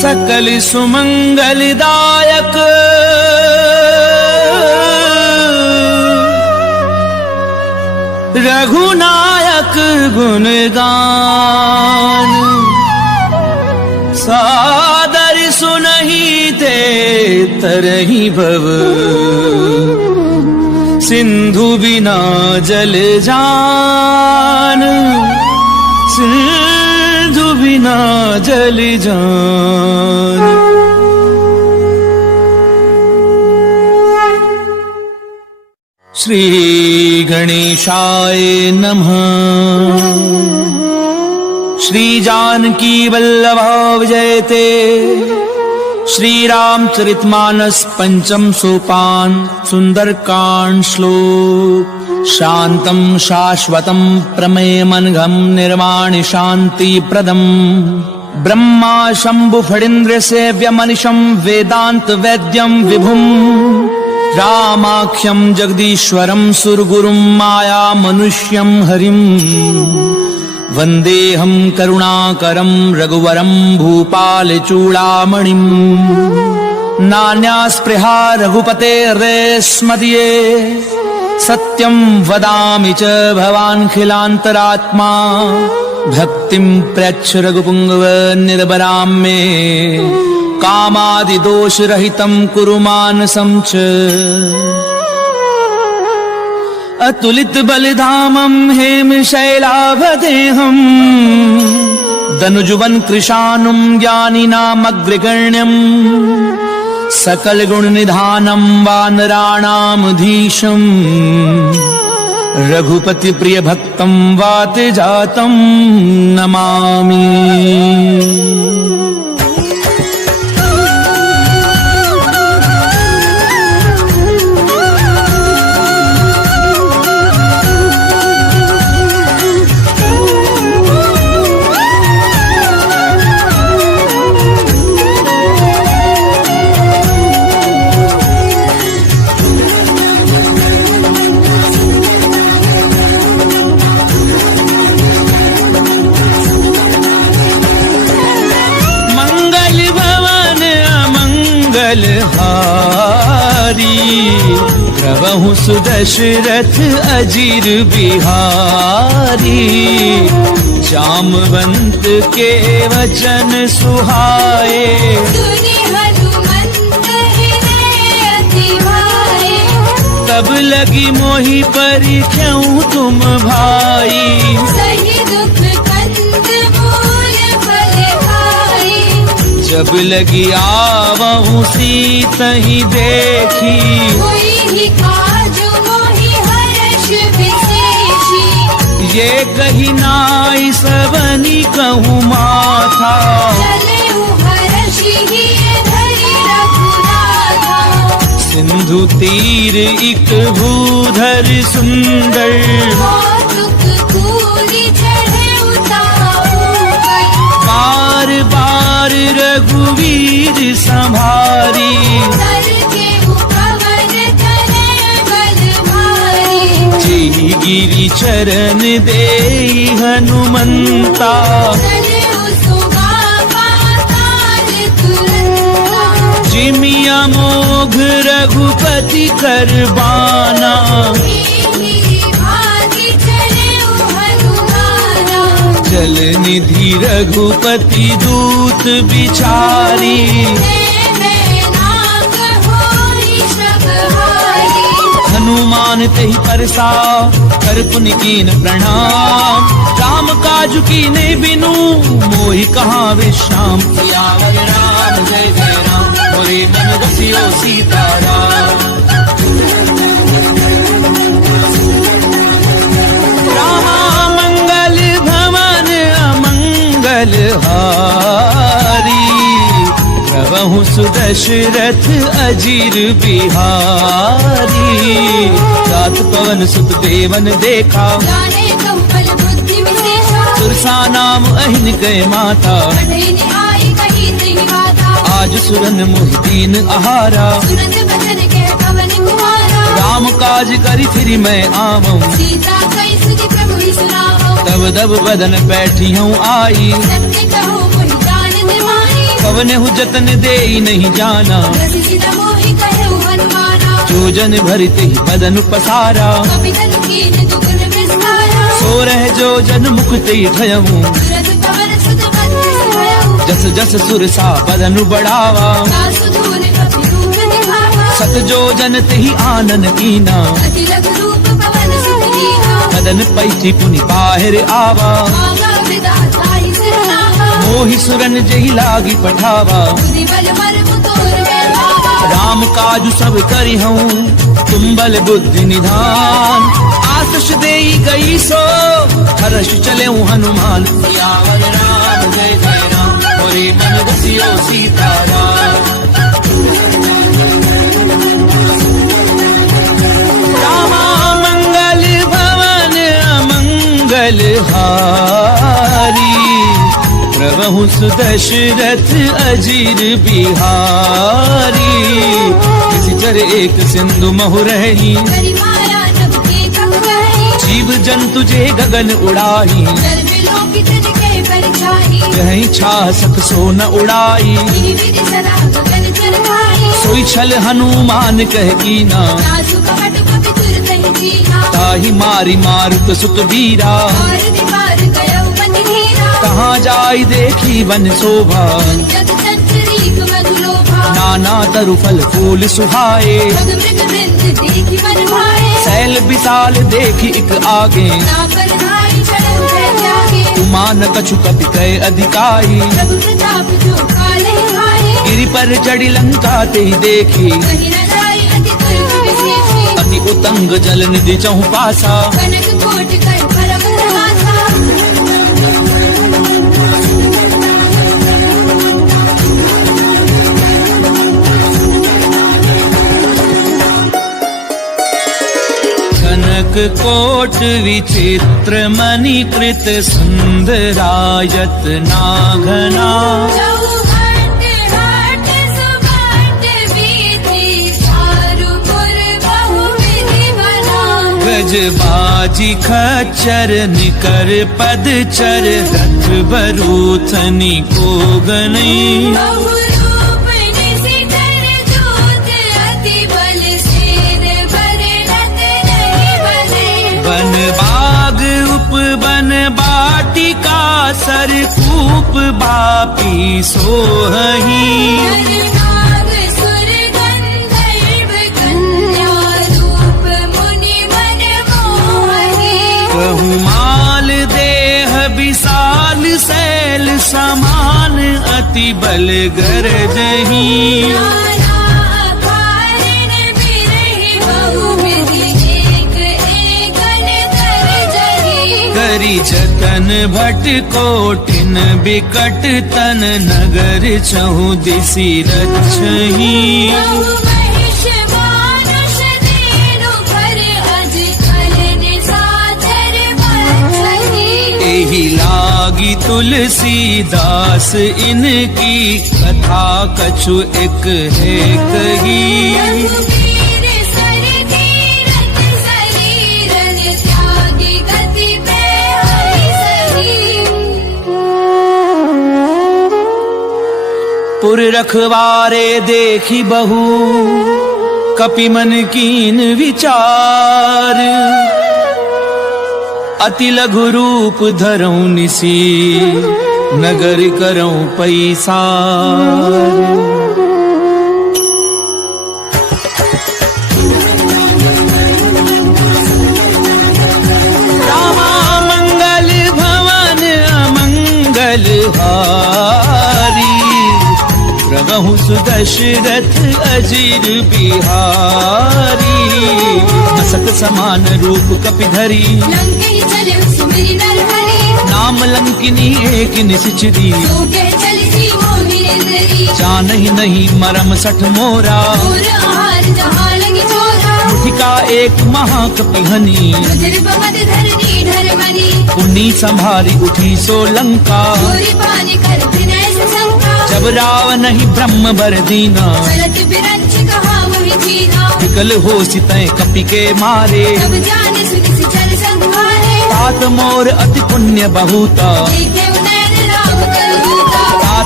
सकल सुमंगलदायक रघुनायक गुणगान सादर सुनहि ते तरहि भव सिंधु बिना जल जान सिंधु बिना जल जान। श्री गणेशाय नमः। श्री जानकी वल्लभ जयते। श्री रामचरितमानस पंचम सोपान सुंदरकांड श्लोक। शांतं शाश्वतं प्रमेयमनघं निर्वाणि शांति प्रदम् ब्रह्मा शंभु फणीन्द्र सेव्यमनिशं वेदांत वैद्यं विभुम् रामाख्यं जगदीश्वरं सुरगुरुं माया मनुष्यं हरिं वन्देऽहं करुणाकरं रघुवरं भूपालचूडामणिं। नान्या स्पृहा रघुपतेर्स्मदीये सत्यं वदामि च भवान्खिलान्तरात्मा। भक्तिं प्रयच्छ रघुपुङ्गव निर्भरां मे कामादिदोषरहितं कुरु मानसं च। अतुलित बलिधामं हेमशैलाभदेहं दनुजुवन कृशानुं ज्ञानिनामग्रगण्यं सकल गुण निधानं वानराणामधीशं रघुपति प्रिय भक्तं वात जातं नमामि। प्रभु सुदशरथ अजीर बिहारी जामवंत के वचन सुहाए। तब लगी मोहि पर क्यों तुम भाई जब लगी आवहु सीतहि देखी ये कही नाई सबनी कहूँ माथा सिंधु तीर इक भूधर सुंदर बार बार रघुवीर संभारी गिरि चरण दे हनुमंता जिमिया मोघ रघुपति करबाना जल निधि रघुपति दूत बिचारी हनुमान तहि परसा कर पुन कीन प्रणाम। राम काज कीने बिनु मोहि कहाँ विश्राम। सियावर राम जय जय राम मोरे मन बसियो सीताराम। रामा मंगल भवन अमंगल हारी प्रभु सुदशरथ अजीर बिहारी। रात पवन सुत देवन देखा सुरसा नाम अहिन गए माता। आज सुरन मोहिदीन आहारा राम काज करी फिरी मैं आवऊं। तब दब बदन बैठी हूँ आई कव कवने हु जतन दे नहीं जाना, रस सिर मोहि कहु हनुमाना। जो जन भरते ही बदन पसारा, कपि तनु कीन दुगुन विस्तारा। सो रह जो जन मुक्ति ठयऊं, सुरत पवन सुत बंधु सभयउ। जस जस सुर सा बदनु बढ़ावा, कासु धूल कपि रूप दिखावा। सत जो जन तेहि आनन कीना, अति लघु रूप पवन सुत लीना। बदन पैठी पुनि बाहिर आवा, मांगा विधाता ही सिरनावा। मोहि सुरन जहि लागी पठावा, बुद्धि बल मर्म तोर में भावा। राम काजु सब करि हूँ, तुम बल बुद्धि निधान। आशीष देई गई सो, हर्ष चले हनुमान। सियावर राम जय जय राम, मोरे मन रसियो सीताराम। रामा मंगल भवन अमंगल हारी, प्रभु सुदशरथ अजीर बिहारी। किसी चर एक सिंधु महु रही, करि माया जब के कब कही। जीव जंतु जे गगन उड़ाई, जल बिलों की तिनके परिछाई। कहीं छाह सक सो न उड़ाई, विधि विधि सदा गगन चरखाई। सोई छल हनुमान कह कीना, नासु कपट कपि तुर कहि जीना। ताहि मारी मारुत सुत बीरा, और दीवार गयउ बन धीरा। कहाँ जाई देखी वन शोभा, जग चंचरीक मधु लोभा। नाना तरु फल फूल सुहाए, जग मृग वृंद देखि मन भाए। सैल विशाल देखी इक आगे, ना पर धाई चढ़ऊ जय त्यागे। उमान कछु कपि कय अधिकारी। प्रभु प्रताप जो काले भाए। गिरि पर चढ़ी लंका ते देखी, कहीं न जाई अति दुर्ग विशेषी। अति उतंग जल निधि चहु पासा, कनक कोटि कर परम प्रहासा। कनक कोट विचित्र मणिकृत सुंदरायत नाघना। चौहट हट सुभट वीथि, चारुपुर बहुविधि बना। गजबाजी खच्चर निकर पदचर, रथ बरूथनी को गनई। बहुरूप निशिचर दूत, अति बल सेर बरनत नहीं बने। बन बाग उपवन बाटिका, सरकूप बापी सोहही। नरनाग सुर गंधर्व कन्या, रूप मुनि मन मोहि। बहुमाल देह विशाल, शैल समान अति बल गरजही। नाना अकारण बिरहि, बहुविधि एक एकन गरजहि। करी जतन भट कोटिन बिकट तन, नगर चहु दिसि रक्षही। बहु महिष मानुष दीनु, कर अजकल निशाचर बचहि। एहि लागी तुलसीदास, इनकी कथा कछु एक है कही। रघुवीर सर धीरथ शरीरन, त्यागी गति पे हरि सही। पुर रखवारे देखी बहु, कपि मन कीन विचार। अति लघु रूप धरऊं निसी, नगर करऊं पैसार। रामा मंगल भवन अमंगल हारी, प्रभु सुदशरथ अजीर बिहारी। मसक समान रूप कपि धरी, लंके चले सुमिरि नरहरि। नाम लंकिनी एक निश्चरी। सो कह चलि मोहि निंदरी। जानहि नहीं मरम सठ मोरा, और आहार जहाँ लगी चोरा। मुठिका एक महाकपिहनी, रुधिर बमद धरनी ढरमनी। पुण्य संभारी उठी सो लंका। चोरी पानी कर विनय से शंका। जब रावण ही ब्रह्म बर दीना, चलत बिरंच कहा वही जीना। विकल हो सितय कपि के मारे। तब जाने सुनि सिचर संहारे। तात मोर अति पुण्य बहुता, देखे उनैन राम कलदूता। तात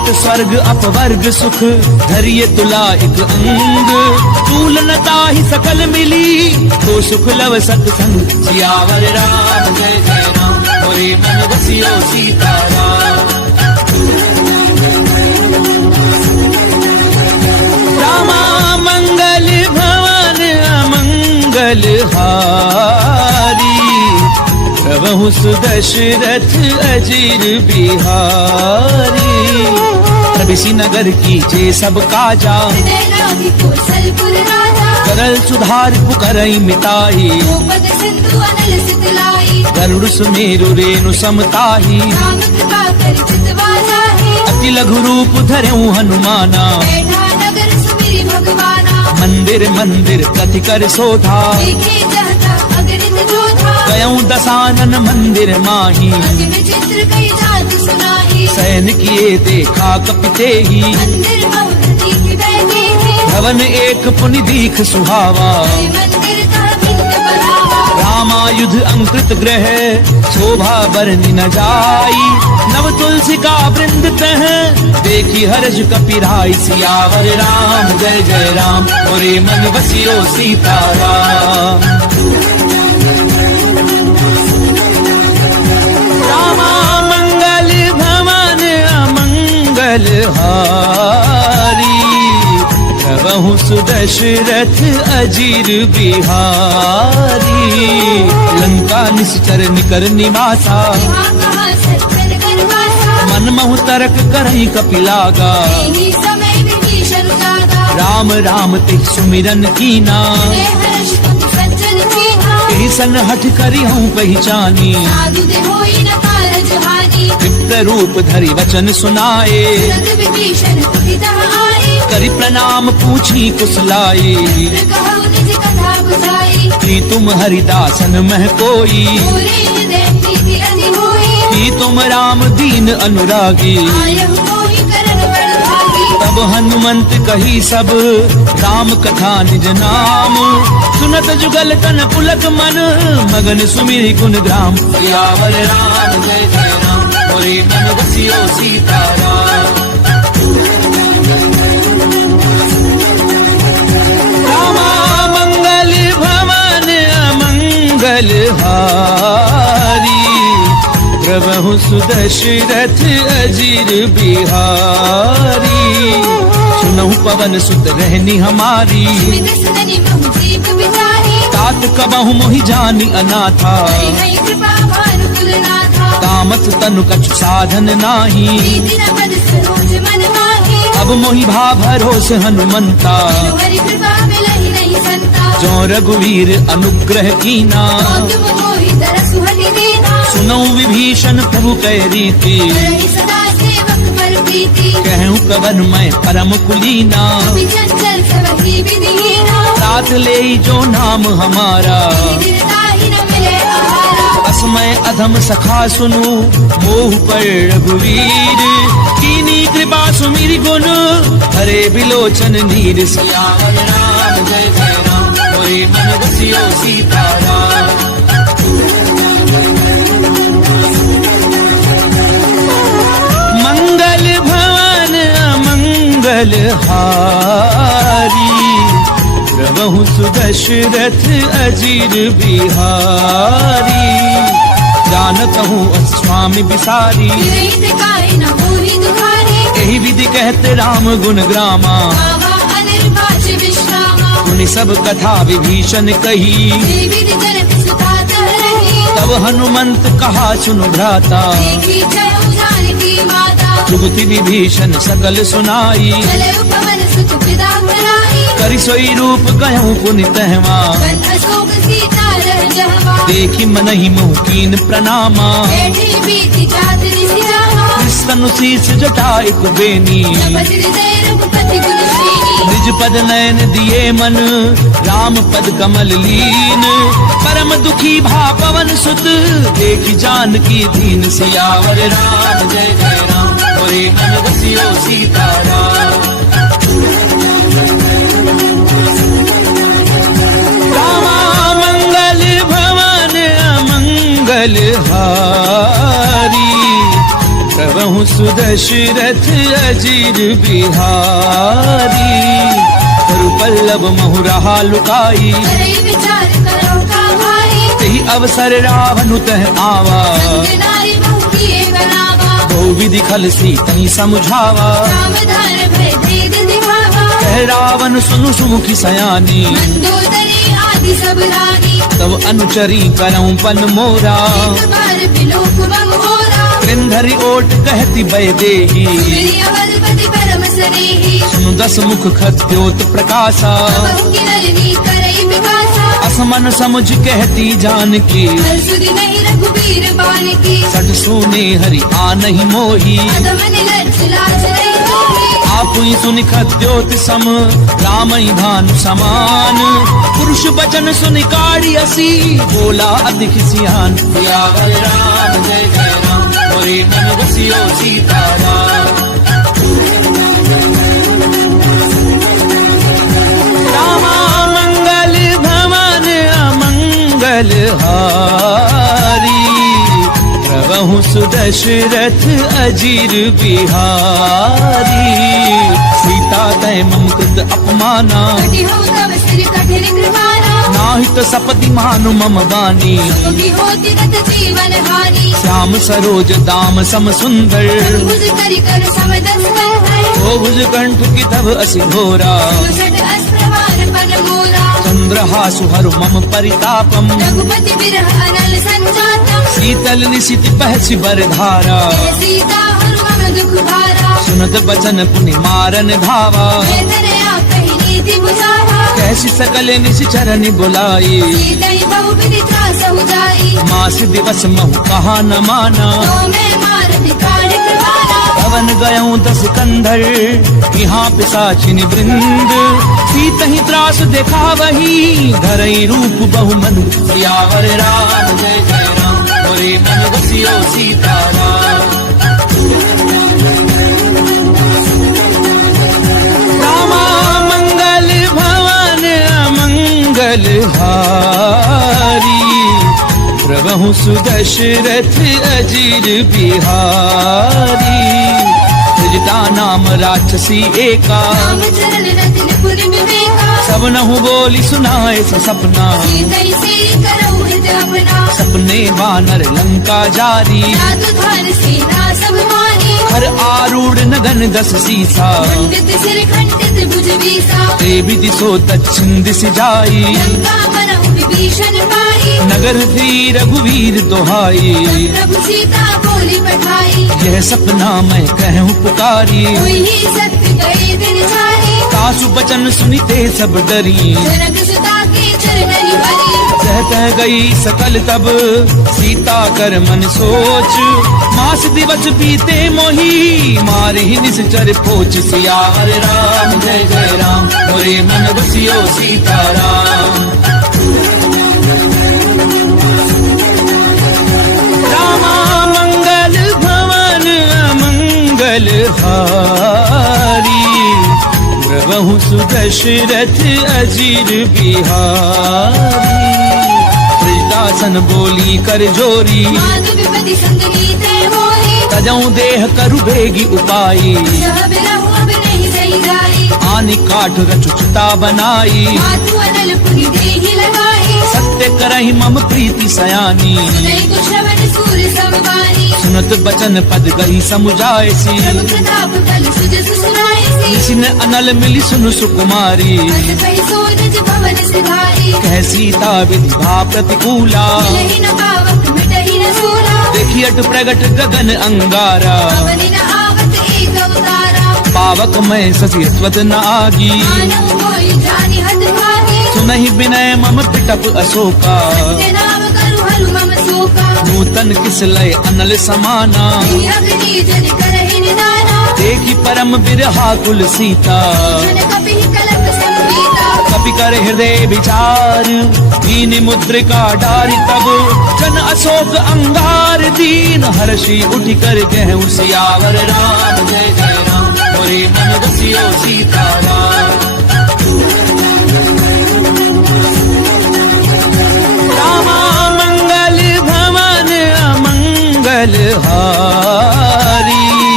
सात स्वर्ग अपवर्ग सुख धरिए तुला एक अंग। तुलनता ही सकल मिली तो सुख लव सत्संग। सियावर राम जय जय राम मोरे मन बसियो सीताराम। रामा मंगल भवन अमंगल हारी। प्रभु सुदशरथ अजीर बिहारी। प्रभिसी नगर की जे सब काजा हृदय लागी कौशलपुर राजा। करल सुधार पुकरई मिताई। गोपद सिंधु अनल सितलाई। गरुड़ सुमेरु रेणु समताही। राम कृपा कर चितवा जाहि। अति लघु रूप धरऊ हनुमाना। बैठा नगर सुमिरि भगवाना। मंदिर मंदिर प्रति कर शोधा। देखे जहता अगणित जोधा। गयऊ दसानन मंदिर माही। अति विचित्र कई जात सुनाही। सैन किए देखा कपिते ही। मंदिर बहुप्रति की बैठे हैं। भवन एक पुनि दीख सुहावा। हरि मंदिर का भिन्न बढ़ावा। रामायुध अंकृत ग्रह शोभा बरनि न जाई। नव तुलसी का वृंद तह देखी हर्ष कपिराई। सियावर राम जय जय राम मोरे मन बसियो सीताराम। रामा मंगल भवन अमंगल हारी। प्रभु सुदशरथ अजीर बिहारी। लंका निश्चर निकर निवासा। यहाँ कहाँ सज्जन गणवासा। मन महु तरक करई कपिलागा। यही समय विभीषण जागा। राम राम ते सुमिरन कीना। हृदय हर्ष तुम सज्जन चीन्हा। एहि सन हठ करी हूँ पहचानी। साधु दे होई न कारज हानि। विप्र रूप धरि वचन सुनाए। तुरंत विभीषण उदितः आए। करि प्रणाम पूछी कुशलाई। मित्र कहु निज कथा बुझाई। कि तुम हरिदासन मह कोई। पूरे हृदय प्रीति अति होई। कि तुम राम दीन अनुरागी। आयहु मोहि करन बड़ भागी। तब हनुमंत कही सब राम कथा निज नाम। सुनत जुगल तन पुलक मन मगन सुमिरि गुण ग्राम। सियावर राम जय जय राम मोरे मन बसियो सीताराम। रामा मंगल भवन अमंगल हारी। प्रभु सुदशरथ अजीर बिहारी। सुनहु पवन सुत रहनी हमारी। सुमित सदनि महु जीव बिचारी। तात कबहु मोहि जानी अनाथा। हरि हरि कृपा भानु कुलनाथा। कामत तनु कछु साधन नाही। प्रीति न पद सरोज मन माही। अब मोहि भा भरोस हनुमंता। बिनु हरि कृपा मिलहि नहीं संता। जो रघुवीर अनुग्रह कीना। तो तुम मोहि तरसु हरि दीना। सुनौ विभीषण प्रभु कै रीति। करहि सदा सेवक पर प्रीति। कहूँ कवन मैं परम कुलीना। विचंचल सबहि विधिहीना। तात ले जो नाम हमारा। दीनताहि न मिले आहारा। असमय अधम सखा सुनु मोह पर रघुवीर। कीनी कृपा सुमिरि गुण हरे बिलोचन नीर। सियावर राम जय जय राम मोरे मन बसियो सीताराम। मंगल भवन अमंगल हारी। प्रभु सुदशरथ अजीर बिहारी। जानत हूँ स्वामी बिसारी। विरहित काहि न मोहि दुखारी। यही विधि कहते राम गुण ग्रामा। गावा अनिर्वाच विश्रामा। सुनि सब कथा विभीषण कही। जे विधि जनक सुता तरहि। तब हनुमंत कहा सुनु भ्राता। देखी जयउ जानकी माता। जुगति विभीषण सकल सुनाई। चलउ पवन सुत पिता कराई। करि सोई रूप कहूँ पुनि तहवा। बन अशोक सीता रह जहवा। देखी मनहि मुह कीन प्रणामा। बैठी बीती जात निसि जावा। निस्तनु शीस जटाइक बेनी। जपत हृदय रघुपति गुण श्रेणी। निज पद नयन दिए मन राम पद कमल लीन। परम दुखी भा पवन सुत देखी जानकी दीन। सियावर राम जय जय राम मोरे मन बसियो सीताराम। रामा मंगल भवन अमंगल हारी। प्रभु प्रभहु सुदशरथ अजीर बिहारी करु पल्लव महु रहा लुकाई करे विचार करो का भाई तेहि अवसर रावण तह आवा संग नारी बहु किए बनावा बहु विधि खल सीतहि समझावा सावधान भय भेद दिखावा कह रावण सुनु सुमुखी सयानी मंदोदरी आदि सब रानी तब अनुचरी करऊं पन मोरा एक बार बिलोक बंगोरा कृंधरि ओट कहती बय देही मेरी अवधपति परम स्नेही सुनु दस मुख खद्योत प्रकाशा बहु की नलिनी करई विकासा असमन समुझ कहती जानकी सुधि नहीं रघुबीर बान की सट सुने हरि आनहि मोही अधम निलज्ज लाज नहीं होगी आप ही सुनि खद्योत सम रामई भानु समान पुरुष बचन सुनि काढ़ी असी बोला अधिक सियान सियावर राम जय जय राम मोरे मन बसियो सीताराम रामा मंगल भवन अमंगल हारी प्रभहु सुदशरथ अजीर बिहारी सीता तय मम कृत अपमाना कटि हो तव सिर कठिन कृपाना नाहित सपति मानु मम बानी होगी होती गत जीवन हानि श्याम सरोज दाम सम सुंदर भुज करि कर समदस है ओ भुज कंठ की तब असि घोरा सुषट अस्त्रवान पन मोरा चंद्रहासु हरु मम परितापम रघुपति बिरह अनल संजातम शीतल निशित पहसि बरधारा सीता हनुमन दुख भारा सुनत बचन पुनि मारन धावा वेदनया कहि नीति बुझावा कैसी सकल निशिचरनि बुलाई सीतई बहु विधि त्रासहु जाई मास दिवस महु कहा न माना तो मैं मार निकाल कृपाना पवन गयऊं दस कंधर यहाँ पिशाचिन वृंद सीतहि त्रास देखा वही धरई रूप बहु मनु सियावर राम जय जय राम मोरे मन बसियो सीताराम रामा मंगल भवन अमंगल हारी प्रभहु सुदशरथ अजीर बिहारी त्रिजटा नाम राक्षसी एका राम चरण रतिन पुर विवेका सब नहु बोली सुनाए सो सपना सीतई से करऊ हित अपना सपने वानर लंका जारी जादू धार सेना सब मानी हर आरूढ़ नगन दस सीसा खंडित सिर खंडित भुज बीसा ते विधि सो दक्षिण दिश जाई लंका बनहु विभीषण पाई नगर थी रघुवीर दोहाई प्रभु सीता बोली पठाई यह सपना मैं कहूँ पुकारी हुई ही सत्य गए दिन सारी सासु बचन सुनिते सब डरी जनक सुता के चरण भरी सहत गई सकल तब सीता कर मन सोच मास दिवस बीते मोही मारे ही निश्चर पोच सियावर राम जय जय राम मोरे मन बसियो सीताराम रामा मंगल भवन अमंगल हारी प्रभहु सुदशरथ अजीर बिहारी दासन बोली कर जोरी माधु विपति संगनी ते होई तजऊ देह करु बेगी उपाई सह बिरहु अब नहीं सही जाई आनि काठ रचुचता बनाई मातु अनल पुनि देहि लगाई सत्य करहि मम प्रीति सयानी सुनई कुश्रवण सूर समवानी सुनत बचन पद गही समुझायसी प्रभु प्रताप कल सुजस सुनाईसी निशिन अनल मिली सुनु सुकुमारी अत कहि सोजज भवन सिधारी कह सीता विधि भा प्रतिकूला मिलहि न पावक मिटहि न सूरा देखी अट प्रगट गगन अंगारा पवनि न आवत एक अवतारा पावक मैं ससी स्वत न आगी मानव मोहि जानि हत भागी सुनहि विनय मम पिटप अशोका ते नाम करु हरु मम शोका नूतन किस लय अनल समाना तेहि अग्नि जन करहि निदाना देखी परम बिरहा कुल सीता जन कपिहि कलप संपीता कपि कर हृदय विचार दीन मुद्रिका डारी तब जन अशोक अंगार दीन हर्षि उठ कर गहु सियावर राम जय जय राम मोरे मन बसियो सीताराम रामा मंगल भवन अमंगल हारी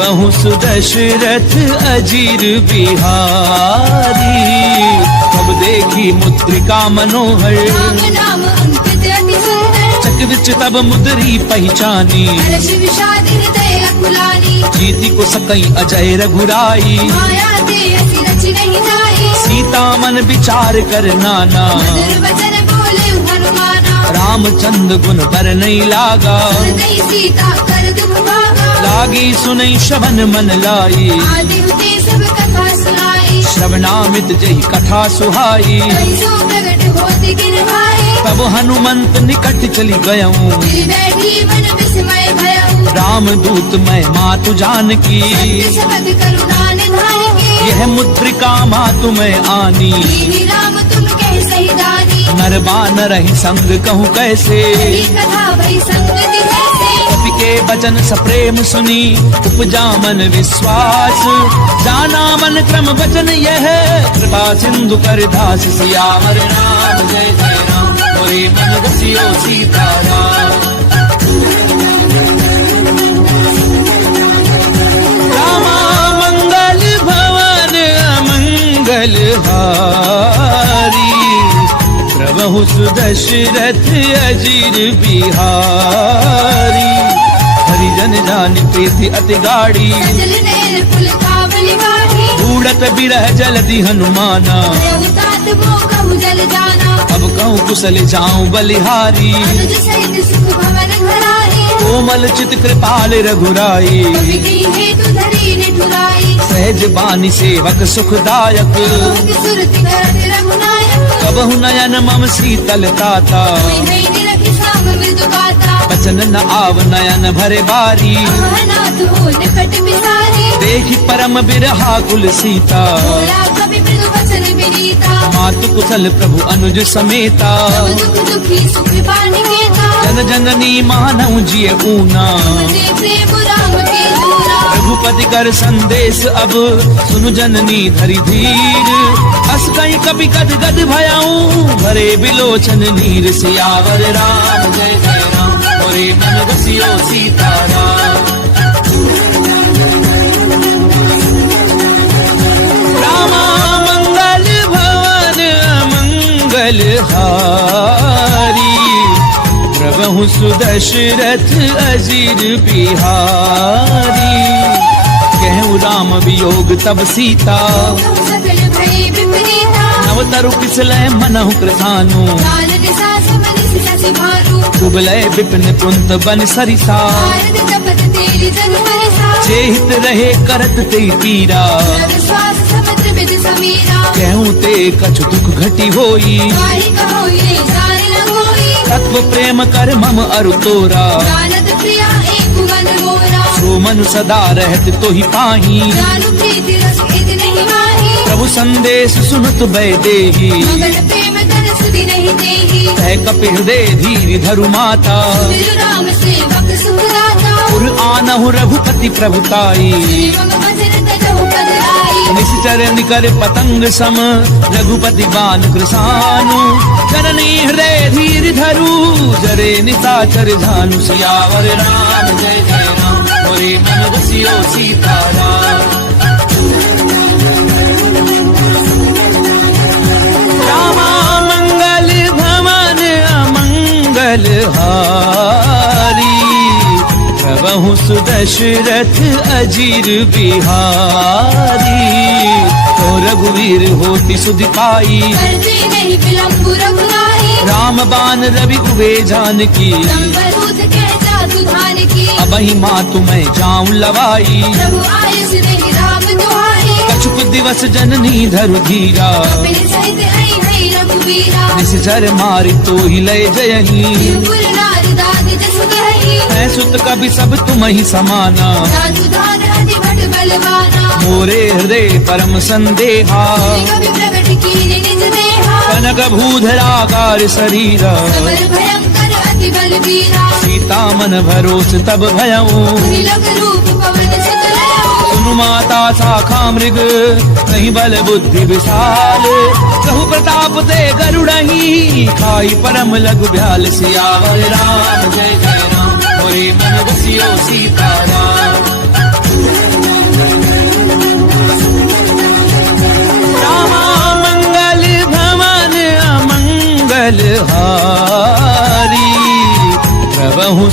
प्रभु सुदशरथ अजीर बिहारी। तब देखी मुद्रिका मनोहर, राम नाम अंकित अति सुंदर। चक विच तब मुद्री पहचानी, हर्ष विषाद हृदय अकुलानी। जीति को सकई अजय रघुराई, माया ते अति रचि नहीं जाई। सीता मन विचार कर नाना, मधुर वचन बोले हनुमाना। रामचंद्र गुण पर नहीं लागा, हृदय सीता कर दुख भागा। लागी सुनई श्रवण मन लाई, आदि हुते सब कथा सुनाई। श्रवणामित जही कथा सुहाई। कहि सो प्रगट होति गिर भाई। तब हनुमंत निकट चली गयऊं, गिर बैठी मन विस्मय भयऊ। राम दूत मैं मातु जानकी, सत्य सबद करुणा निधान की। यह मुद्रिका मातु मैं आनी। दीनी राम तुम कह सही दानी। नर बानर ही संग कहूँ कैसे, कही कथा भई संगति जैसे। कपि के वचन सप्रेम सुनी, उपजा मन विश्वास। जाना मन क्रम वचन यह, कृपा सिंधु कर दास। सियावर राम जय जय राम, मोरे मन रसियो सीताराम। रामा मंगल भवन अमंगल हारी, प्रभु सुदशरथ अजीर बिहारी। हरिजन जान प्रीति अति गाड़ी, सजल नयन फुल कावली बाढ़ी। बूढ़त बिरह जलधि हनुमाना, भयउ तात मोह कहु जल जाना। अब कहूँ कुशल जाऊं बलिहारी। अनुज सहित सुख भवन घराई। कोमल चित कृपाल रघुराई, कवि कही हेतु धरी निठुराई। सहज बानी सेवक सुखदायक। मोहि सुरति भरत रघुनायक। कबहु नयन मम शीतल ताता, कोई है निरखि साम मृदु गाता। बचन न आव नयन भरे बारी। अहनाथ हो निकट बिसारी। देखि परम बिरहा कुल सीता, बोला कवि मृदु वचन विनीता। मातु कुशल प्रभु अनुज समेता। सब दुख दुखी सुख पानिकेता। जन जननी मानव जिय ऊना, तुमते प्रेम राम के दूरा। रघुपति कर संदेश अब, सुनु जननी धरि धीर। अस कहीं कपि गद गद भयाऊं, भरे बिलोचन नीर। सियावर राम जय जय राम, मोरे मन रसियो सीताराम। रामा मंगल भवन अमंगल हारी, प्रभु सुदशरथ अजीर बिहारी। कहूँ राम वियोग तब सीता, सकल भय विपरीता। नवतरु पिसलय मनहु कृतानु। काल दिशा समनिस ससि भानु। कुबलय विपिन कुंत बन सरिसा, भारत जपत तेरी जन बरसा। जेहित रहे करत ते पीरा। रव श्वास समुद्र बिद समीरा। कहूँ ते कछु दुख घटी होई, काहि कहो ये जान न होई। तत्व प्रेम कर मम अरु तोरा। जानत प्रिया एक मन मोरा। सो मनु सदा रहत तो ही पाही, जानु प्रीति रस इद नहीं माही। प्रभु संदेश सुनत भय देही। मगन प्रेम धन सुधि नहीं देही। कह कपि हृदय धीर धरु माता, तिरु राम सेवक सुहराता। पुर आनहु रघुपति प्रभुताई। मम वचन तजहु पद आई। निश्चर निकर पतंग सम, रघुपति बान कृसानु। जननी हृदय धीर धरु, जरे निशाचर झानु। सियावर राम जय जय राम, मोरे मन रसियो सीताराम। रामा मंगल भवन अमंगल हारी, प्रभु सुदशरथ अजीर बिहारी। तो रघुवीर होति सुधि पाई, करते नहीं विलंबु रघुराई। राम बान रवि उबे जानकी। संबरूध के जातु धान की। अबहि मातु मैं जाऊं लवाई, प्रभु आयुष नहीं राम दुहाई। कछुक दिवस जननी धरु धीरा। मेरे सहित आई है रघुवीरा। निश्चर मारि तो ही लय जयही, त्रिपुर नार दाद जस गही। मैं सुत कभी सब तुम ही समाना। जातु धान अति भट बलवाना। मोरे हृदय परम संदेहा, कवि प्रगट कीन निज देहा। कनक भूधराकार शरीरा। सबल भयंकर अति बलवीरा। सीता मन भरोस तब भयऊं, त्रिलोक रूप पवन सुत लयऊ। सुनु माता शाखा मृग, नहीं बल बुद्धि विशाल। कहु प्रताप ते गरुड़ही, खाई परम लघु भ्याल। सियावर राम जय जय राम, मोरे मन रसियो सीताराम।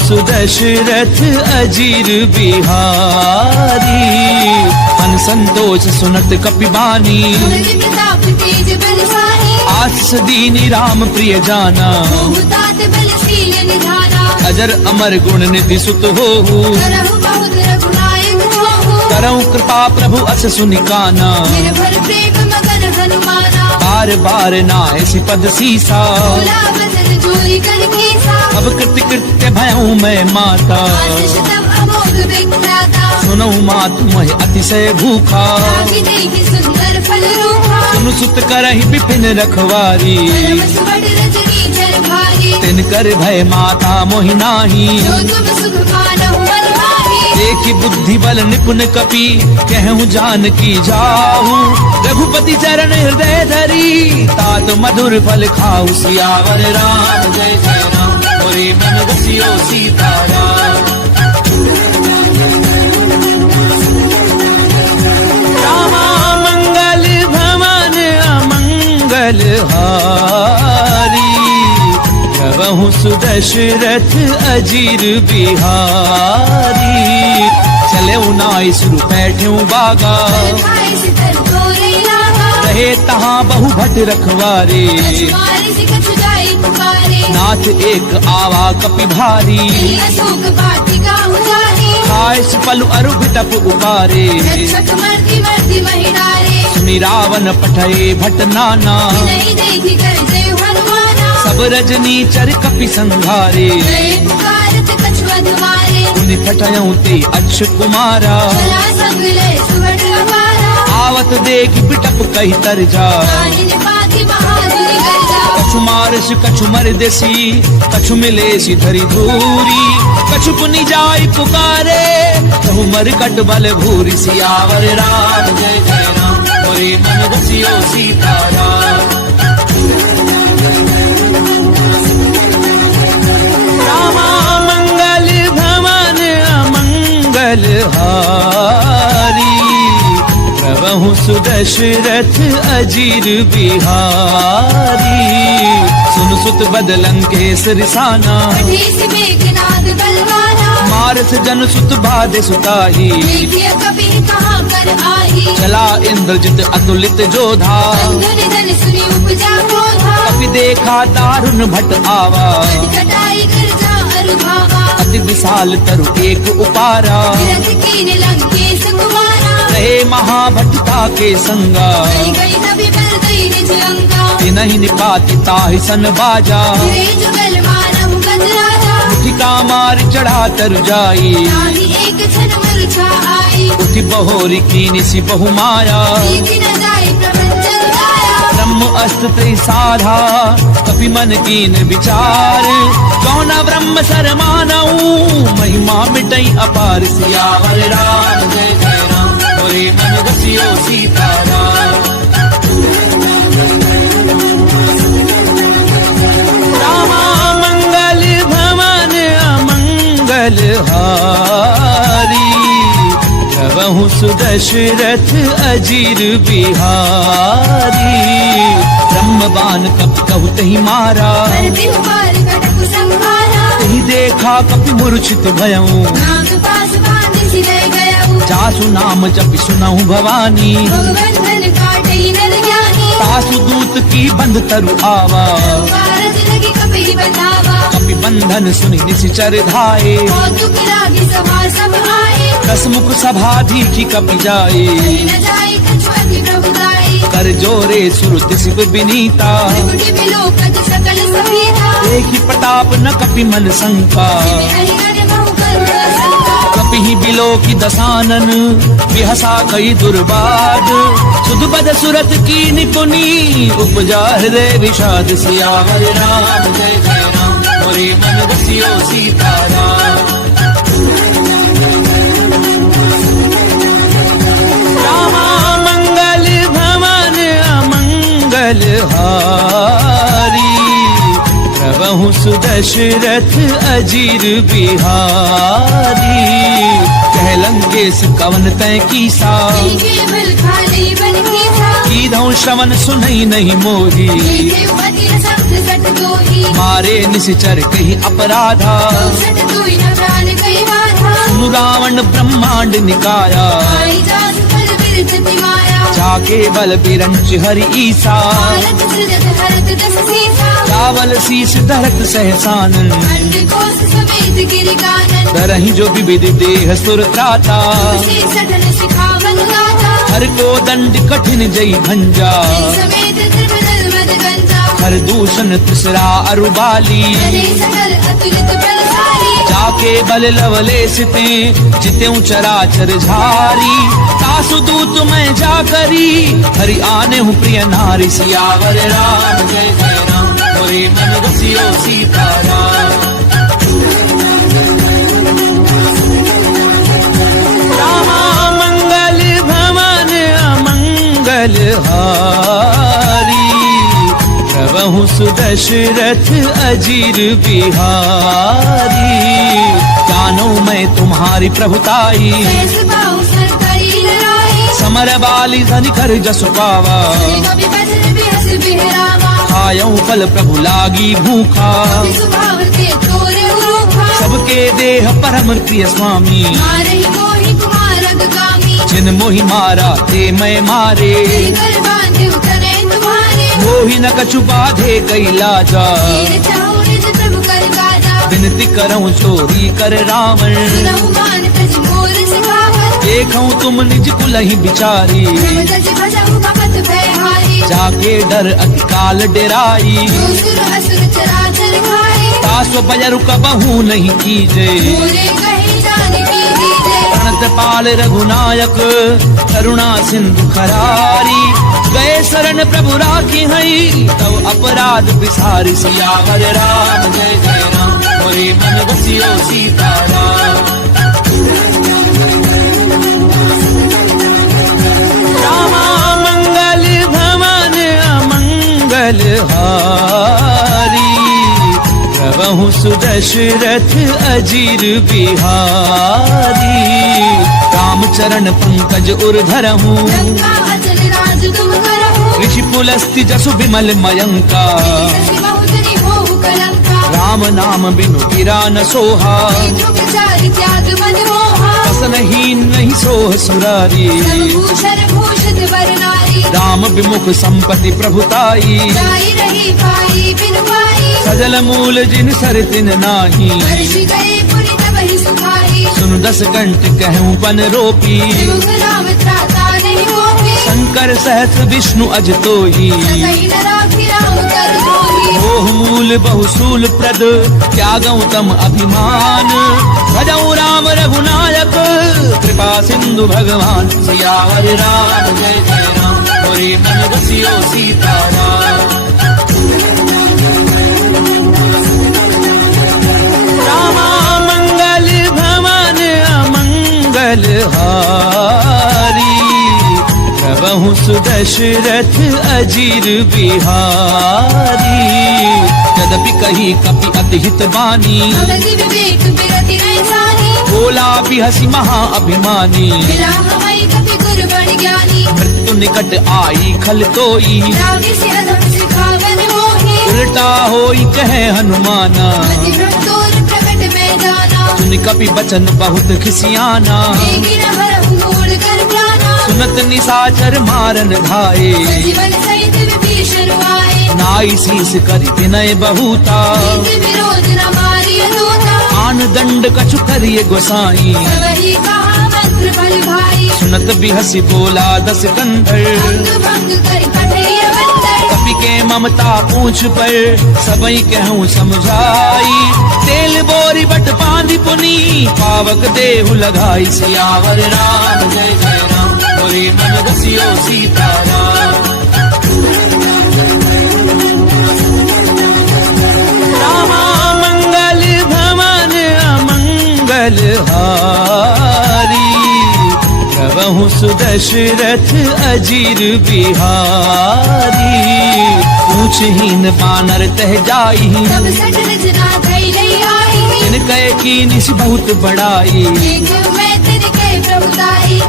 सुदशरथ अजीर बिहारी। मन संतोष सुनत कपिबानी, तुमरे प्रताप तेज बलशाही। आशीष दीनी राम प्रिय जाना, तात बलशील निधाना। अजर अमर गुण निधि सुत हो, करहु बहुत रघुनायक होहु। करऊं कृपा प्रभु अस सुनिकाना। निर्भर प्रेम मगन हनुमाना। बार बार नायसि पद सीसा, बोला बचन जोरी कर कीसा। अब कृत्य कृत्य भयऊं मैं माता। आशीष तब अमोघ विख्याता। सुनऊं मातु मह अतिशय भूखा, लागी देखि सुंदर फल रूपा। सुनु सुत करहि विपिन रखवारी। परम सुबह रजनी जल भारी। तिन कर भय माता मोहि नाही, जो तुम सुख मानहु मन माही। देखि बुद्धि बल निपुण कपि, कहूँ जानकी जाहू। रघुपति चरण हृदय धरी, तात मधुर फल खाऊ। सियावर राम जय जय राम, मोरे मन बसियो सीताराम। रामा मंगल भवन अमंगल हारी, प्रभु सुदशरथ अजीर बिहारी। चले नाई सुरु बैठे बागा, खाए सितर तोरे लागा। रहे तहाँ बहु भट रखवारे। कछुआरे से कछु जाए पुकारे। नाथ एक आवा कपि भारी, अशोक वाटिका उजारी। खाए पलु अरु बिटप उबारे। रक्षक मर्दी मर्दी महिडारे। सुनि रावण पठये भट नाना, नहीं देखी कर जय हनुमाना। सब रजनी चर कपि संघारे। जय पुकारत कछु अधमारे। उनि फटयऊं ते अक्ष कुमारा, चला सगले सुवर्ण अपारा। आवत देख बिटप कही तर जा। काहिन पाति बहादुर गर्जा। कछु मारस कछु मरदेसी, कछु मिलेसी धरि धूरी। कछु पुनि जाय पुकारे, कहु मरकट बल भूरि। सियावर राम जय जय राम, मोरे मन बसियो सीताराम। रामा मंगल भवन अमंगल हारी, प्रभु सुदशरथ अजीर बिहारी। सुन सुत बदलंकेश रिसाना, पठेसी मेघनाद बलवाना। मारस जन सुत बाधे सुताही। देखिए कभी कहाँ कर आही। चला इंद्रजित अतुलित जोधा, बंधु निधन सुनी उपजा क्रोधा। कपि देखा दारुण भट आवा। कटाई कर जा अरु भावा। अति विशाल तरु एक उपारा, विरथ कीन लंकेश कुमारा। रहे महाभटता के संगा। गई गई नबी पर गई निज लंका। नहीं निपाति ताहि सन बाजा, रे जुगल मानव गद राजा। मुठिका मार चढ़ा तर जाई। ताहि एक क्षण मूर्छा आई। उठि बहोरी कीनि सि बहु माया। सीखी न जाए प्रपंचन गाया। ब्रह्म अस्त्र त्रिसाधा, कपि मन कीन विचार। कौन ब्रह्म सर मानऊ, महिमा मिटई अपार। सियावर राम जय जय राम, मोरे मन बसियो सीताराम। रामा मंगल भवन अमंगल हारी, प्रभु सुदशरथ अजीर बिहारी। ब्रह्मबान कपि कहु तहि मारा, भरती हुमार कटक संहारा। तहि देखा कपि मूर्छित भयऊं। नाग पास बांध सिरय गयऊ। जासु नाम जपि सुनहु भवानी। भगवंधन काटई नर ज्ञानी। तासु दूत की बंध तरु आवा। कारज लगी कपि बतावा। कपि बंधन सुनि निशिचर धाये। कौतुक लागी सभा सब आए। दसमुख सभा दीखि कपि जाए। कहीं न जाए कछु अति प्रभुदाई। कर जोरे सुर दिसि विनीता। त्रिकुटी बिलोकत सकल सभीता। देखि प्रताप न कपि मन शंका। हरिहर बहु करुण संका। कपि बिलो की दसानन, बिहसा कई दुर्बाद। सुध बद सुरत की निपुनी, उपजा हृदय विषाद। सियावर राम जय जय राम, मोरे मन बसियो सीताराम। रामा मंगल भवन अमंगल हारी, प्रभु सुदशरथ अजीर बिहारी। कह लंकेश कवन तय कीसा, केवल खाली बन कीसा। की कीधौ श्रवण सुनई नहीं मोही देखे अति शब्द सट दोही मारे निश्चर कही अपराधा सट दोई न प्राण कई बाधा सुनु रावण ब्रह्मांड निकाया आई जासु फल विरजति माया जाके बल बिरंच हरि ईसा भारत सृजत हरत दस सीसा चावल शीस धरत सहसानन खंड कोस समेत गिरि कानन तरहि जो विविध देह सुर त्राता तुलसी सठन सिखावन गाथा हर को दंड कठिन जई भंजा समेत त्रिभुवन मद गंजा हर दूषण तिसरा अरुबाली हरे सकल अतुलित बलशाली जाके बल लवले सिते जित्यों चराचर झारी तासु दूत मैं जा करी हरि आने हूँ प्रिय नारी सियावर राम जय जय राम मोरे मन रसियो सीताराम रामा मंगल भवन अमंगल हारी प्रभु सुदशरथ अजीर बिहारी जानो मैं तुम्हारी प्रभुताई सहस बाहु सर करी लड़ाई समर बाली धनि कर जस पावा कवि बचन बिहस बिहरावा खायऊ फल प्रभु लागी भूखा कवि सुभाव के तोरे रूपा सबके देह परम प्रिय स्वामी मारहि मोहि कुमारग गामी जिन मोहि मारा ते मैं मारे कर बांधे उतरे तुम्हारे मोहि न कछु बाधे कैला जा तीर चाहु निज प्रभु कर काजा विनती करऊं चोरी कर रावण सुनहु मान तज मोर सिखावन देखऊं तुम निज कुलहि बिचारी प्रभु तज भजहु कपत भयहारी जाके डर अति काल डेराई जो सुर असुर चराचर खाए तासो बजरु कबहू नहीं कीजे मोरे कहे जानकी दीजे प्रणत पाल रघुनायक करुणा सिंधु खरारी गए शरण प्रभु राखी हई तब अपराध बिसारी सियावर राम जय जय राम मोरे मन बसियो सीताराम रामा मंगल भवन अमंगल हारी प्रभु सुदशरथ अजीर बिहारी राम चरण पंकज उर्धरहूँ लंका अचल राज तुम करहु ऋषि पुलस्ति जसु विमल मयंका शशि बहुत निभोहु कलंका राम नाम बिनु गिरा न सोहा दुख चारि त्याग मन मोहा वसनहीन नहीं सोह सुरारी सब भूषण भूषित वर नारी राम विमुख संपत्ति प्रभुताई जाई रही पाई बिन पाई सजल मूल जिन सर तिन नाही वर्ष गए पुरि तबहि सुखाई सुन दस कंठ कहूँ पन रोपी त्रिमुख राम त्राता नहीं मोहि शंकर सहस्र विष्णु अज तोही सकहि न राखि राम कर दोहि मोह मूल बहुसूल प्रद त्यागऊ तम अभिमान भजऊ राम रघुनायक कृपा सिंधु भगवान सियावर राम जय जय राम मोरे मन बसियो सीताराम रामा मंगल भवन अमंगल हारी प्रभु सुदशरथ अजीर बिहारी यद्यपि कही कपि अति हित बानी भगति विवेक बिरति नैसानी बोला बिहसी महा अभिमानी मिला हमारी कपि गुर बड़ ज्ञानी मृत्यु निकट आई खल तोई रावि से अधम सिखावन मोहि उल्टा होई कहे हनुमाना मति भ्रम तोर प्रकट में जाना सुन कपि बचन बहुत खिसियाना देगी न हरहु मूल कर प्राणा सुनत निसाचर मारन घाये जीवन सहित विभीषण आए नाई शीस करि विनय बहुता नीति विरोध न मारिय दूता आन दंड कछु करिय गोसाई सबहि कहा मंत्र बल भाई सुनत बिहसी बोला दस कंधर अंग भंग कर कठैय बंदर कपि के ममता पूछ पर सबई कहूँ समझाई तेल बोरी बट बांधि पुनी पावक देहु लगाई सियावर राम जय जय राम मोरे मन बसियो सीताराम रामा मंगल भवन अमंगल हारी प्रभु सुदशरथ अजीर बिहारी पूछहीन बानर तह जाई सब सठ रचना धई लई आई जिन कहे की निस बहुत बड़ाई देख मैं तिनके प्रभुताई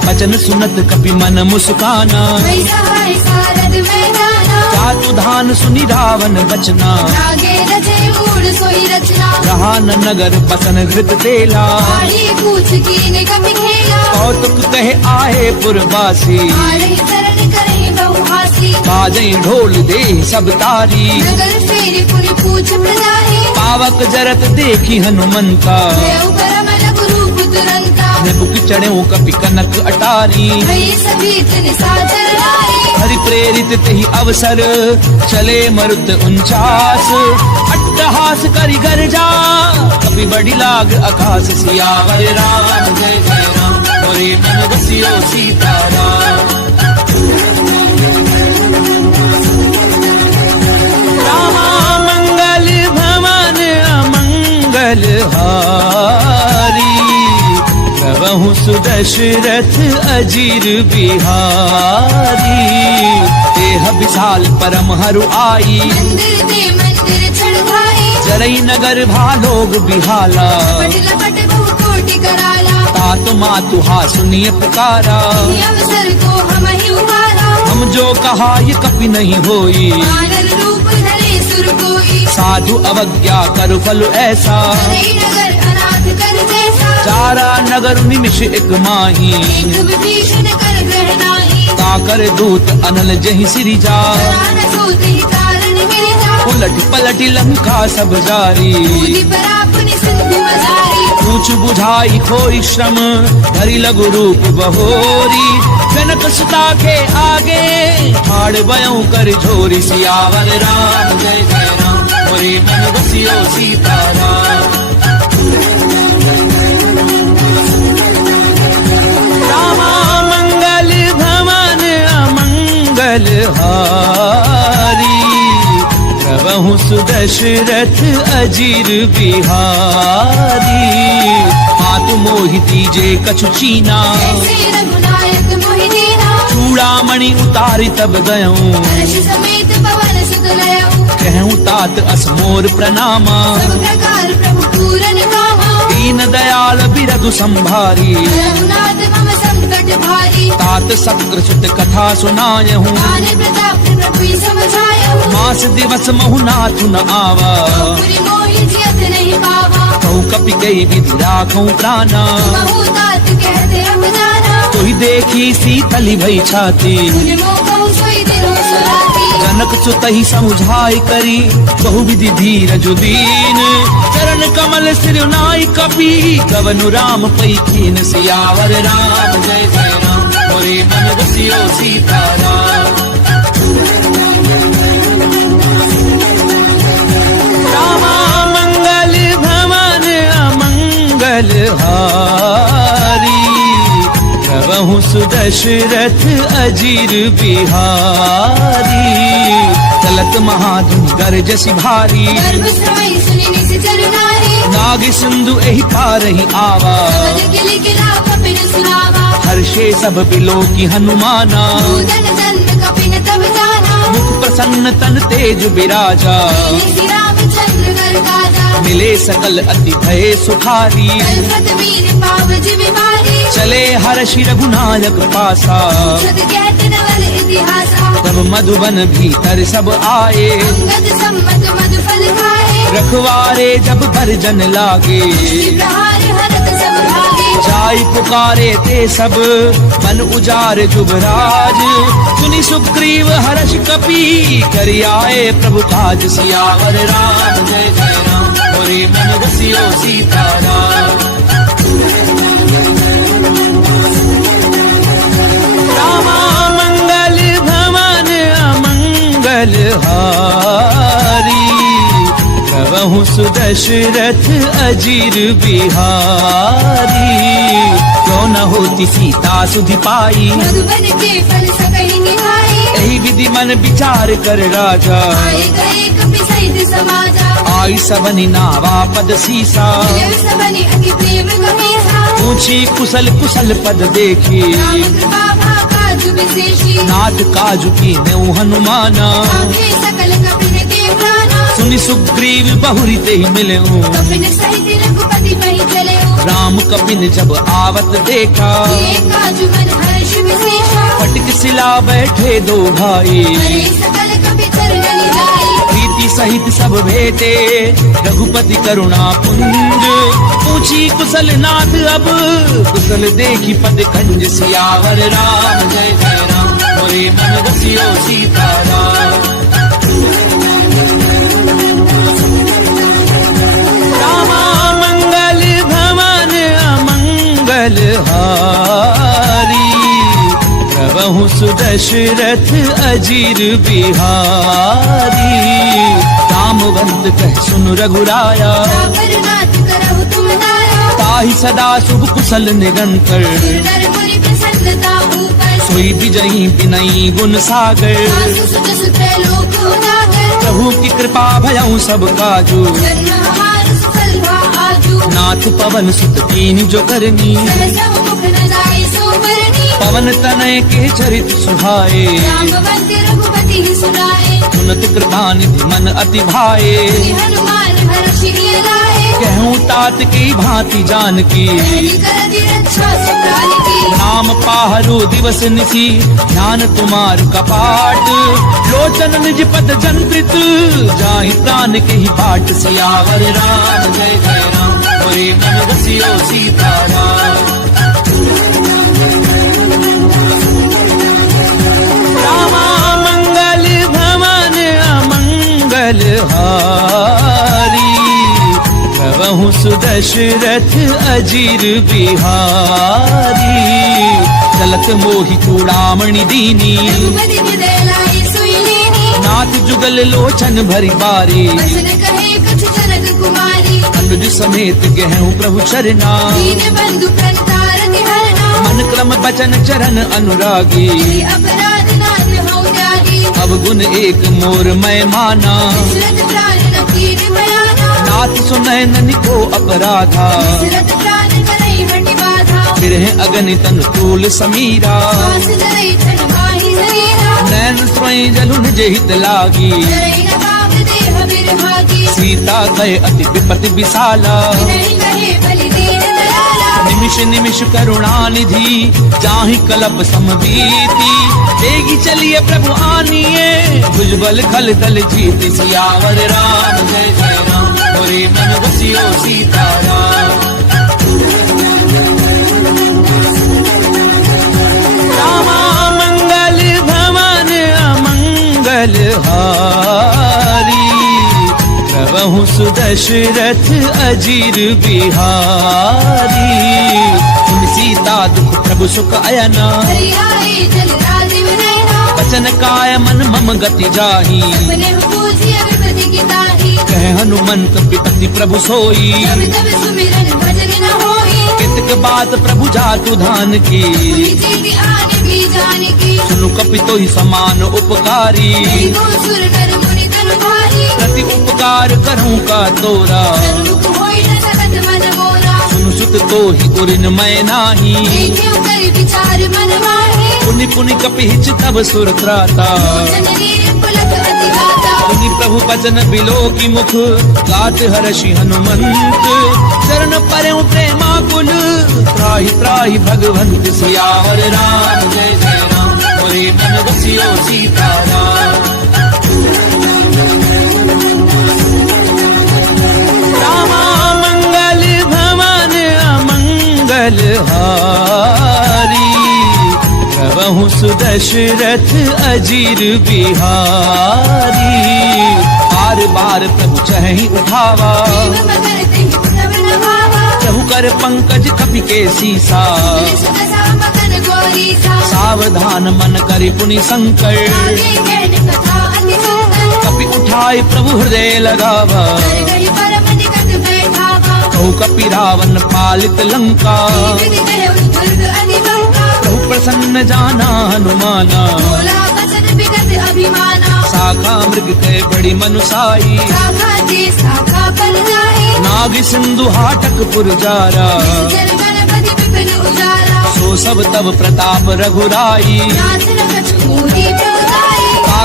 वचन सुनत कपि मन मुस्काना। भई सहाय सारद में जाना, जातु धान सुनि रावण बचना। लागे रचे मूड सोई रचना, रहा न नगर बसन घृत तेला। आड़ी पूछ कीन कपि खेला, कौतुक कहे आए पुरवासी। आरही चरण करहि बहुहासी, बाजई ढोल दे सब तारी। नगर फेरी पुनि पूछ प्रजाहि, पावक जरत देखी हनुमंता। देव परम लघु रूप तुरंता, निबुक चढ़ो कपि कनक अटारी। भई सभीत निशाचर नारी, हरि प्रेरित तेहि अवसर चले मरुत 49। अट्टहास करि गर्जा कपि बड़ी लाग आकाश। सियावर राम जय जय राम, मोरे मन बसियो सीताराम। रामा मंगल भवन अमंगल हारी। प्रभु सुदशरथ अजीर बिहारी। देह विशाल परम हरु आई, मंदिर दे मंदिर चढ़ाई। जरई नगर भालोग बिहाला। पट लपट बहु कोटि कराला, तात मातु हा सुनिय पुकारा। ये अवसर को हम ही उबारा। हम जो कहा ये कपि नहीं होई। वानर रूप धरे सुर कोई, साधु अवज्ञा कर फल ऐसा। करई नगर अनाथ कर जैसा। चारा नगर निमिष एक माही। एक विभीषण कर ग्रह नाही, ताकर दूत अनल जहि सिरिजा। प्राण सूत ही कारण मिल जा। उलट पलट लंका सब जारी। कूदी परा पुनि सिंधु मजारी, पूछ बुझाई खोई श्रम धरि लघु रूप बहोरी। जनक सुता के आगे ठाड़ बयऊ कर झोरी। सियावर राम जय जय राम, मोरे मन बसियो सीताराम। रामा मंगल भवन अमंगल हारी। प्रभु सुदशरथ अजीर बिहारी। मातु मोहि दीजे कछु चीना। ऐसे रघुनायक मोहि दीना। चूड़ामणि उतारि तब गयऊं। हर्ष समेत पवन सुत लयऊ, कहूँ तात असमोर प्रणामा। सब प्रकार प्रभु पूरन कामा। दीन दयाल बिरधु संभारी। रघुनाथ मम संकट भारी, तात सकृत कथा सुनायहूँ। ज्ञान प्रताप प्रभु समझायऊ। मास दिवस महु नाथु न आवा। पुरि मोहि जियत नहीं पावा, कहूँ कपि कई विधि राखूं प्राणा। बहु तात कहते अब जाना। तोहि देखी सीतली भई छाती। पुनि मोह कहु सोई दिनो सुराती। जनक सुतहि समुझाई करी, बहु विधि धीरज दीन। चरण कमल सिर नाई कपि, गवनु राम पै कीन। सियावर राम जय जय राम, मोरे मन बसियो सीताराम। रामा मंगल भवन अमंगल हारी। प्रभु सुदशरथ अजीर बिहारी। चलत महाधुन गरजसि भारी। गर्भ समय सुनि निश्चर नारी, नाग सिंधु एहि पारहि आवा। पद किलि किला कपिन सुनावा। हर्षे सब बिलो की हनुमाना। पूजन जन्म कपिन तब जाना, मुख प्रसन्न तन तेज विराजा। श्री रामचंद्र कर काजा। मिले सकल अति भय सुखारी। कलपत वीर पावज बिमारी, चले हर्षि रघुनायक पासा। सद कहत नवल इतिहासा। तब मधुबन भीतर सब आए। अंगद सम्मत मधु फल खाए, रखवारे जब भरजन लागे। प्रहार हरत सब भागे। जाई पुकारे ते सब मन उजार जुबराज। सुनि सुग्रीव हर्ष कपि करि आए प्रभु काज। सियावर राम जय जय राम, मोरे मन बसियो सीताराम। रामा मंगल भवन अमंगल हारी। प्रभु सुदशरथ अजीर बिहारी। क्यों न होती सीता सुधि पाई, मधुबन के फल सकहि निभाई। यही विधि मन विचार कर राजा। आए गए कपि सहित समाजा, आई सबनि नावा पद सीसा। देव सबनि अति प्रेम कपीसा। पूछी कुशल कुशल पद देखी, राम कृपा काजु विशेषी। नाथ काजु की नेउ हनुमाना। आंखे सकल कपिन के प्राणा, सुनि सुग्रीव बहुरी ते मिले कपिन सहित रघुपति पहि चले। राम कपिन जब आवत देखा, एक काजू मन हर्ष विशेषा, फटक सिला बैठे दो भाई। हरे सकल कपि चरण जाई, प्रीति सहित सब भेटे रघुपति करुणा पुंज। पूछी कुशल नाथ अब कुशल देखी पद कंज। सियावर राम जय जय राम, मोरे मन रसियो सीताराम। रामा मंगल भवन अमंगल हारी, प्रभु सुदशरथ अजीर बिहारी। रामवंत कह सुन रघुराया, रावण नाथ करहु तुम दाया, ताहि सदा शुभ कुशल निरंतर। नर मुनि प्रसन्नता ऊपर, सोई विजयी विनयी गुण सागर। आसु सुत सुत लोक उजागर, प्रभु की कृपा भयउ सब काजू। जन्म हमार सुफल भा आजू, नाथ पवन सुत कीन्ही जो करनी, सहसा मुख न जाए सो बरनी। पवन तनय के चरित सुहाए, रामवंत रघुपति सुनाए, सुनत कृपा निधि मन अति भाए। श्री हनुमान हर्षि लाए, कहूँ तात की भांति जानकी, हरि कर दी रक्षा सुकाल की। नाम पाहरो दिवस निसी, ध्यान तुमार कपाट। लोचन निज पद जंत्रित, जाहि प्राण के ही बाट। सियावर राम जय जय राम, मोरे मन रसियो सीताराम। रामा मंगल भवन अमंगल हारी, प्रभु सुदशरथ अजीर बिहारी। चलत मोहि चूड़ामणि दीनी, रघुपति हृदय लाए सोई लेनी, नाथ जुगल लोचन भरी बारी। बसन कहे कछ जनक कुमारी, अनुज समेत गहूँ प्रभु चरना। दीन बंधु प्रणतारति हरना, मन क्रम बचन चरण अनुरागी। श्री अपराध नाथ हौ त्यागी, अवगुण एक मोर मैं माना। दशरथ प्राण न कीन भयाना, नाथ सुनैन को अपराधा। दशरथ प्राण करई हटि बाधा, फिर है अगनितन तूल समीरा। पास धरई छन माहि शरीरा, नैन स्वयं जलु निज हित लागी। धरई न पाप देह बिरभागी। सीता गए अति विपति विशाला, विनय कहे बलि दीन दयाला, निमिष निमिष करुणा निधि। जाहि कलप समबीति, तेगी चलिए प्रभु आनिए। भुजबल खल दल जीत। सियावर राम जय जय राम, मोरे मन रसियो सीताराम। रामा मंगल भवन अमंगल हारी, प्रभु सुदशरथ अजीर बिहारी। सुन सीता दुख प्रभु सुख अयना, हरि आए जल राजीव नयना, वचन काय मन मम गति जाही। अपने पूजिय विपति की ताही, कह हनुमंत विपति प्रभु सोई। तब तब सुमिरन भजन न होई, कितक बात प्रभु जातु धान की। तुमि चेति आने की जान की, सुनु कपितो ही समान उपकारी। नहीं को सुर नर मुनि तनु भारी, प्रति उपकार करूं का तोरा। दुख होई न सकत मन मोरा, सुनु सुत तो ही उरिन मैं नाही। देखियो कर विचार मन माही, पुनि पुनि कपिहिच तब सुर त्राता। लोचन नीर पुलक अति गाता, सुनि प्रभु बचन बिलो की मुख, गात हर्षि हनुमंत। चरण परउ प्रेमा कुल, त्राहि त्राहि भगवंत। सियावर राम जय जय राम, मोरे मन रसियो सीताराम। रामा मंगल भवन अमंगल हारी, प्रभु सुदशरथ अजीर बिहारी। बार बार प्रभु चहि उठावा, देव मगर तेहि तब न भावा, प्रभु कर पंकज कपि के सीसा। सुदशा मगन गौरीसा, सावधान मन करि पुनि संकर। आगे कहन कथा अति सुंदर, कपि उठाए प्रभु हृदय लगावा। कर गई परम निकट बैठावा, कहु कपि रावण पालित लंका। विधि कहु दुर्ग अति बंका, प्रभु प्रसन्न जाना हनुमाना। बोला बचन विगत अभिमाना, शाखा मृग के बड़ी मनुसाई। शाखा जे शाखा पर जाए, नाग सिंधु हाटक पुरजारा। जल गणपति विपिन उजारा, सो सब तब प्रताप रघुराई। नाथ न कछु मूढ़ी प्रभुताई,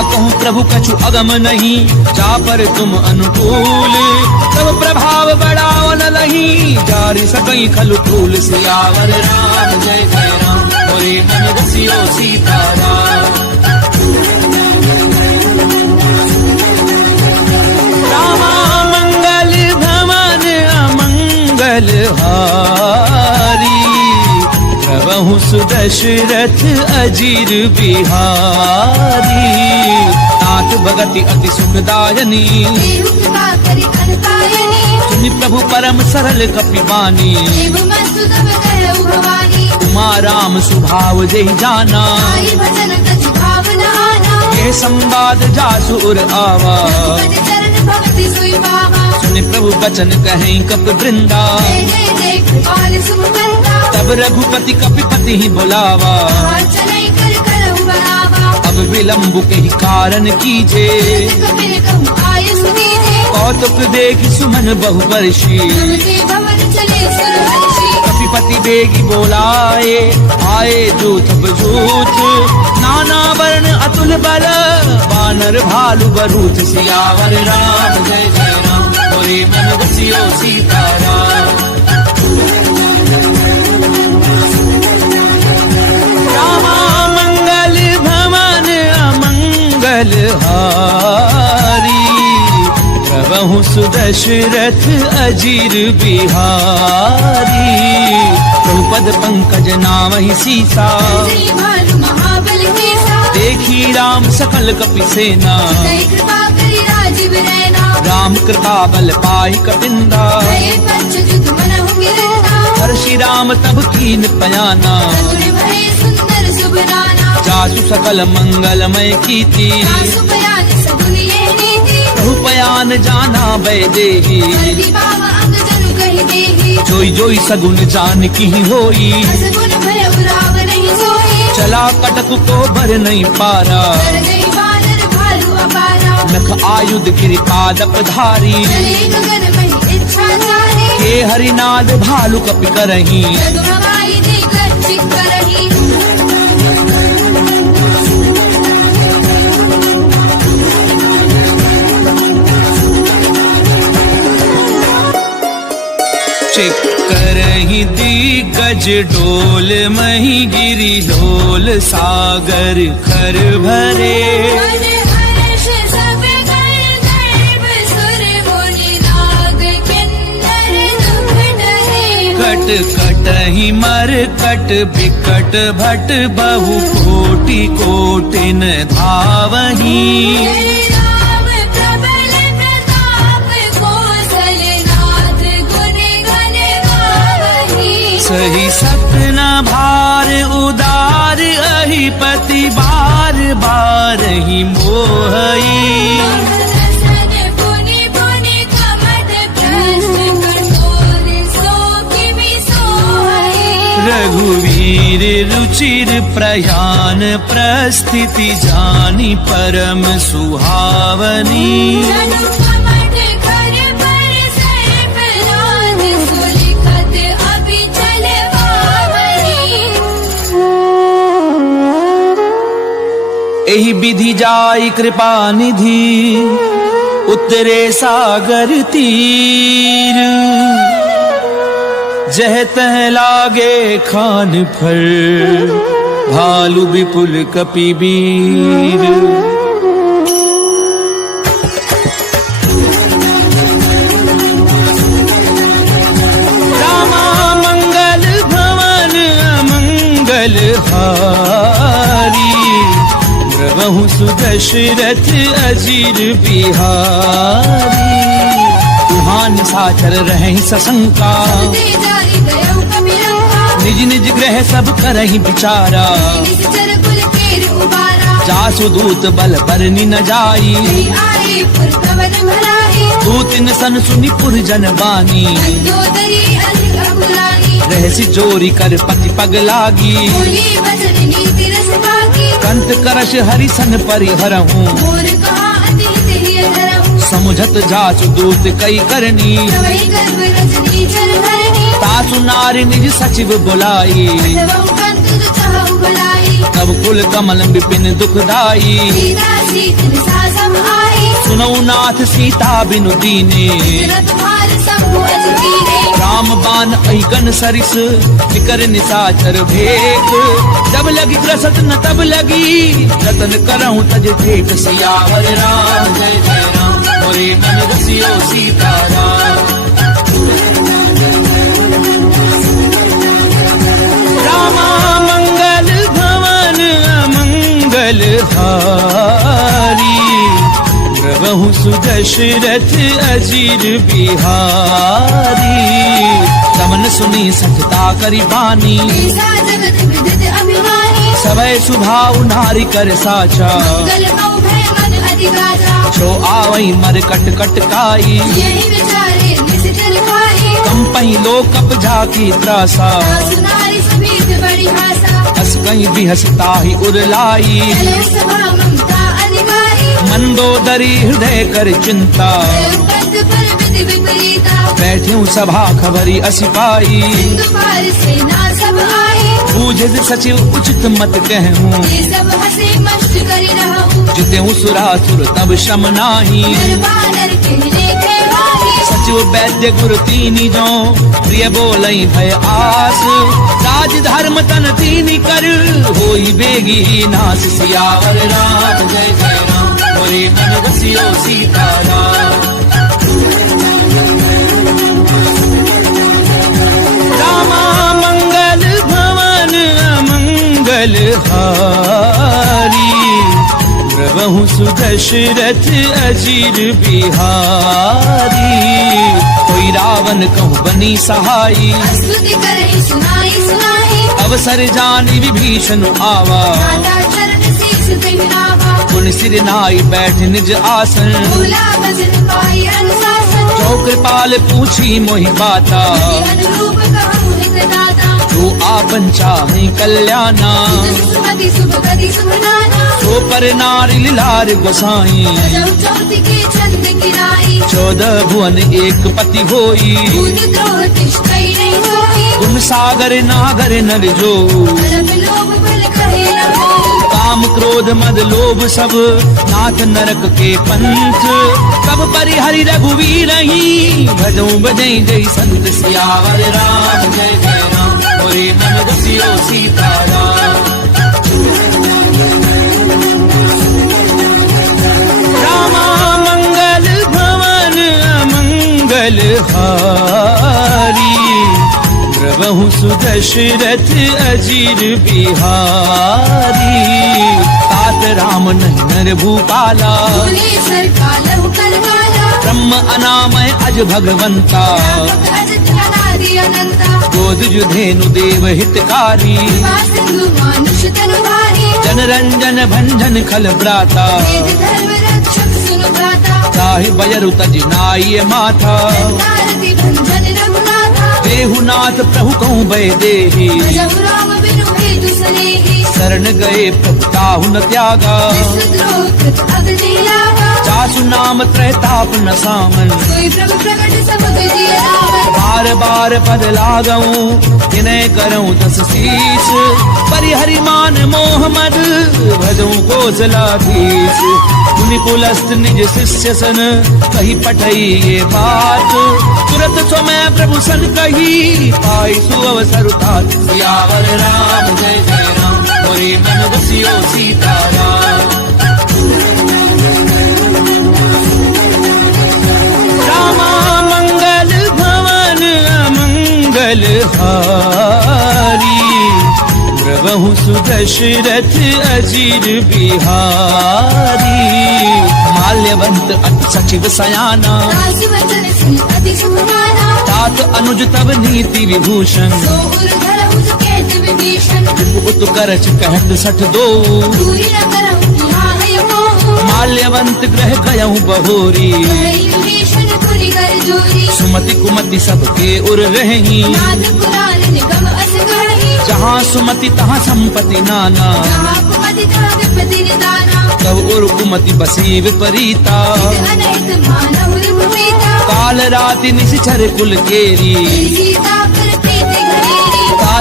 कहूँ प्रभु कछु अगम नहीं, जा पर तुम अनुकूल। तब प्रभाव बढ़ाओ न लही, जारी सकई खलु फूल। सियावर राम जय जय राम, मोरे मन रसियो सीताराम। रामा मंगल भवन अमंगल हारी, प्रभु सुदशरथ अजीर बिहारी। नाथ भगति अति सुखदायनी, देहु कृपा करि अनतायनी। सुनि प्रभु परम सरल कपिबानी, देव मस्तु तब कहु भवानी। उमा राम स्वभाव जेहि जाना, आई भजन कछि भावना आना। ये संवाद जासु उर आवा, रघुपति चरण भगति सोई पावा। सुनि प्रभु बचन कहें कपि वृंदा, जय जय जय कृपाल सुमंता। तब रघुपति कपिपति ही बुलावा। चलै कर करहु बरावा, अब विलंब के ही कारण कीजे, कपिल कहु आयु सुनीजे। कौतुक देखि सुमन बहु वर्षी, तुम के भवन चले सुरहर्षि। कपिपति बेगी बोलाए, आए दूत बजूत। नाना वर्ण अतुल बल, बानर भालु बरूथ। सियावर राम जय जय राम, मोरे मन बसियो सीताराम। रामा मंगल भवन अमंगल हारी, प्रभु सुदशरथ अजीर बिहारी। द्रौपद पंकज नामहि सीसा, जय भानु महाबल केसा। देखी राम सकल कपि सेना, जय कृपा करि राजीव रैना। राम कृपा बल पाई कपिंदा, जय पंचजुत मनहु गिरना। हर्षि राम तब कीन पयाना, सगुन भय सुंदर शुभ नाना। जासु सकल मंगलमय कीर्ति, सासु बयान सगुन ये नीति। रूपयान जाना वैदेही, हरि बाबा अंग जनु कहि देहि। जोई जोई सगुन जान की होई, सगुन भय उराव नहीं सोई। चला कटक को भर नहीं पारा, कर गई बानर भालु अपारा। नख आयुध गिरिपादप धारी, चले गगन महि इच्छा जारी। हे हरिनाद भालु कपि करही, जग हवाई देकर चिक करही। चिक्करहि दिग्गज डोल मही गिरि ढोल, सागर खर भरे। मन हर्ष सब कर गर्भ सुर मुनि नाग किन्नर दुख डरे। कट कटहि मर कट बिकट भट, बहु कोटि कोटिन धावही। हरि राम प्रबल प्रताप, कौशलनाथ गुण गण गावही। सही सपना भार उदार, अहि पति बार बार ही मोहई। रसन पुनि पुनि कमद प्रश्न, कठोर सो किबि सोहई। रघुवीर रुचिर प्रयान, प्रस्थिति जानी परम सुहावनी। जनु कमठ कर पर सर्प राज, सुलिखत अभिचल पावनी। एहि विधि जाई कृपा निधि, उतरे सागर तीर। जह तह लागे खान फर, भालु विपुल कपि वीर। रामा मंगल भवन अमंगल हारी, प्रभु सुदशरथ अजीर बिहारी। तुहान साचर रहे सशंका, दे जारी गयो कपिलंका। निज निज ग्रह सब करहि विचारा। निश्चर कुल केर उबारा। जासु दूत बल बरनि न जाई, जय आए पुर कवन भलाई। दूतिन सन सुनि पुर जन बानी। अंजोदरी अधिक अबुलानी। रहसि जोरी कर पति पग लागी। बोली वचन नीति रस बाकी। कंत करश हरिसन परिहरहूँ, मोर कहा अति हित धरहूँ। समुझत जासु दूत कई करनी। प्रवहि गर्भ रजनी चर धरनी। तासु नारी निज सचिव बुलाई, अथवा कंत जो चाहु भलाई। तब कुल कमल विपिन दुखदाई। सीता सीतन सासम आई, सुनऊ नाथ सीता बिनु दीने, बिन तुम्हार शंभु अज कीने। राम बाण अहिकन सरिस निकर निशाचर भेक, जब लगी ग्रसत न तब लगी जतन करहूं तज ठेक। सियावर राम जय जय राम, मोरे मन रसियो सीताराम। रामा मंगल भवन अमंगल हारी, प्रभु सुदशरथ अजीर बिहारी। दमन सुनी सचता करी बानी, ऐसा जगत विदित अभिमानी। सवै सुभाव नारी कर साचा, मंगल मऊ भय मन अधिगाचा। छो आवई मर कट कट काई, यही विचारे निशिचर खाई। कंपई लो कप झाकी त्रासा, सुनारी सभीत बड़ी भाषा। हस कहीं भी हंसता ही उरलाई। चले सभा ममता अधिकारी, मंदोदरी हृदय कर चिंता, पद पर विधि विपरीता। बैठ्यूं सभा खबरी असिपाई। सिंधु पार सेना सब आई, बूझे सचिव उचित मत कहूँ, ये सब हंसे मस्त करी रहूं। जितेऊ सुरासुर तब शम नाही। निर्वाणर कहने के वाही, सचिव वैद्य गुरु तीनी जो, प्रिय बोलई भय आस। राज धर्म तन तीनी कर, होई बेगी नास। सियावर राम जय जय राम, मोरे मन रसियो सीताराम। रामा मंगल भवन अमंगल हारी, प्रभु सुदशरथ अजीर बिहारी। कोई रावण कहूँ बनी सहाई, स्तुति करे सुनाई सुनाई। अवसर जानी विभीषण आवा, नाता चरण शीश पहनावा। पुन सिर नाई बैठ निज आसन। भूला भजन पाई अनुशासन, जो कृपाल पूछी मोहि बाता, अनुरूप कहूँ हितदाता। जो आपन चाहे कल्याणा, सुमति शुभ गति शुभ नाना। तो पर नारी लार गोसाई। जब चौथ के छंद किराई, 14 भुवन एक पति होई। दूध द्रोह तिष्ठई नहीं होई। गुण सागर नागर नर जो, अलब लोभ बल कहे न होई। काम क्रोध मद लोभ सब नाथ नरक के पंथ। कब परिहरि रघुवीर ही, भजऊं बजई जय संत। सियावर राम जय जय राम, मोरे मन रसियो सीताराम। रामा मंगल भवन अमंगल हारी, प्रभु सुदशरथ अजीर बिहारी। तात राम नहीं नर भूपाला, भुवनेश्वर कालहु करवाला। ब्रह्म अनामय अज भगवंता। अजित अनादि अनंता, गोद जुधेनु देव हितकारी। सिंधु मानुष तनुभारी। जन रंजन भंजन खल भ्राता, वेद धर्म रक्षक सुनु भ्राता। ताहि बयरु तज नाई माथा। नारति भंजन रघुनाथा, देहुनाथ प्रभु कहूँ भय देहि। भजहु राम बिनु हेतु सनेहि। शरण गए प्रभु ताहु न त्यागा, विश्वद्रोह कृत अग्नि लागा। जासु नाम त्रैताप न सामन। सोई प्रभु प्रगट समुद्र दिय रावण। बार बार पद लागऊं, विनय करऊं 10 शीस। परिहरि मान मोह मद, भजऊं कौशलाधीश। मुनि पुलस्त निज शिष्य सन, कही पठई ये बात। तुरत समय प्रभु सन कही, पाई सुअवसर तात। सियावर राम जय जय राम, मोरे मन रसियो सीताराम। रामा मंगल भवन अमंगल हारी, प्रभु सुदशरथ अजीर बिहारी। माल्यवंत अति सचिव सयाना, दासी वचन सुनि अति सुभाना। तात अनुज तब नीति विभूषण। सो उर धरहु सुकेत विभीषण। उत करच कहत 62। दूरी न करहु यहाँ है मोह। माल्यवंत ग्रह गयहु बहोरी। भई विभीषण पुरि कर जोरी। सुमति कुमति सबके उर रही। नाथ पुराण निगम अस गढ़ी। जहाँ सुमति तहाँ संपत्ति नाना। जहाँ कुमति तहाँ विपत्ति निदाना। तब उर कुमति बसी विपरीता। अनहित मानव रिपुपीता। काल राति निशिचर कुल केरी। सीता पर प्रीति घनेरी। तात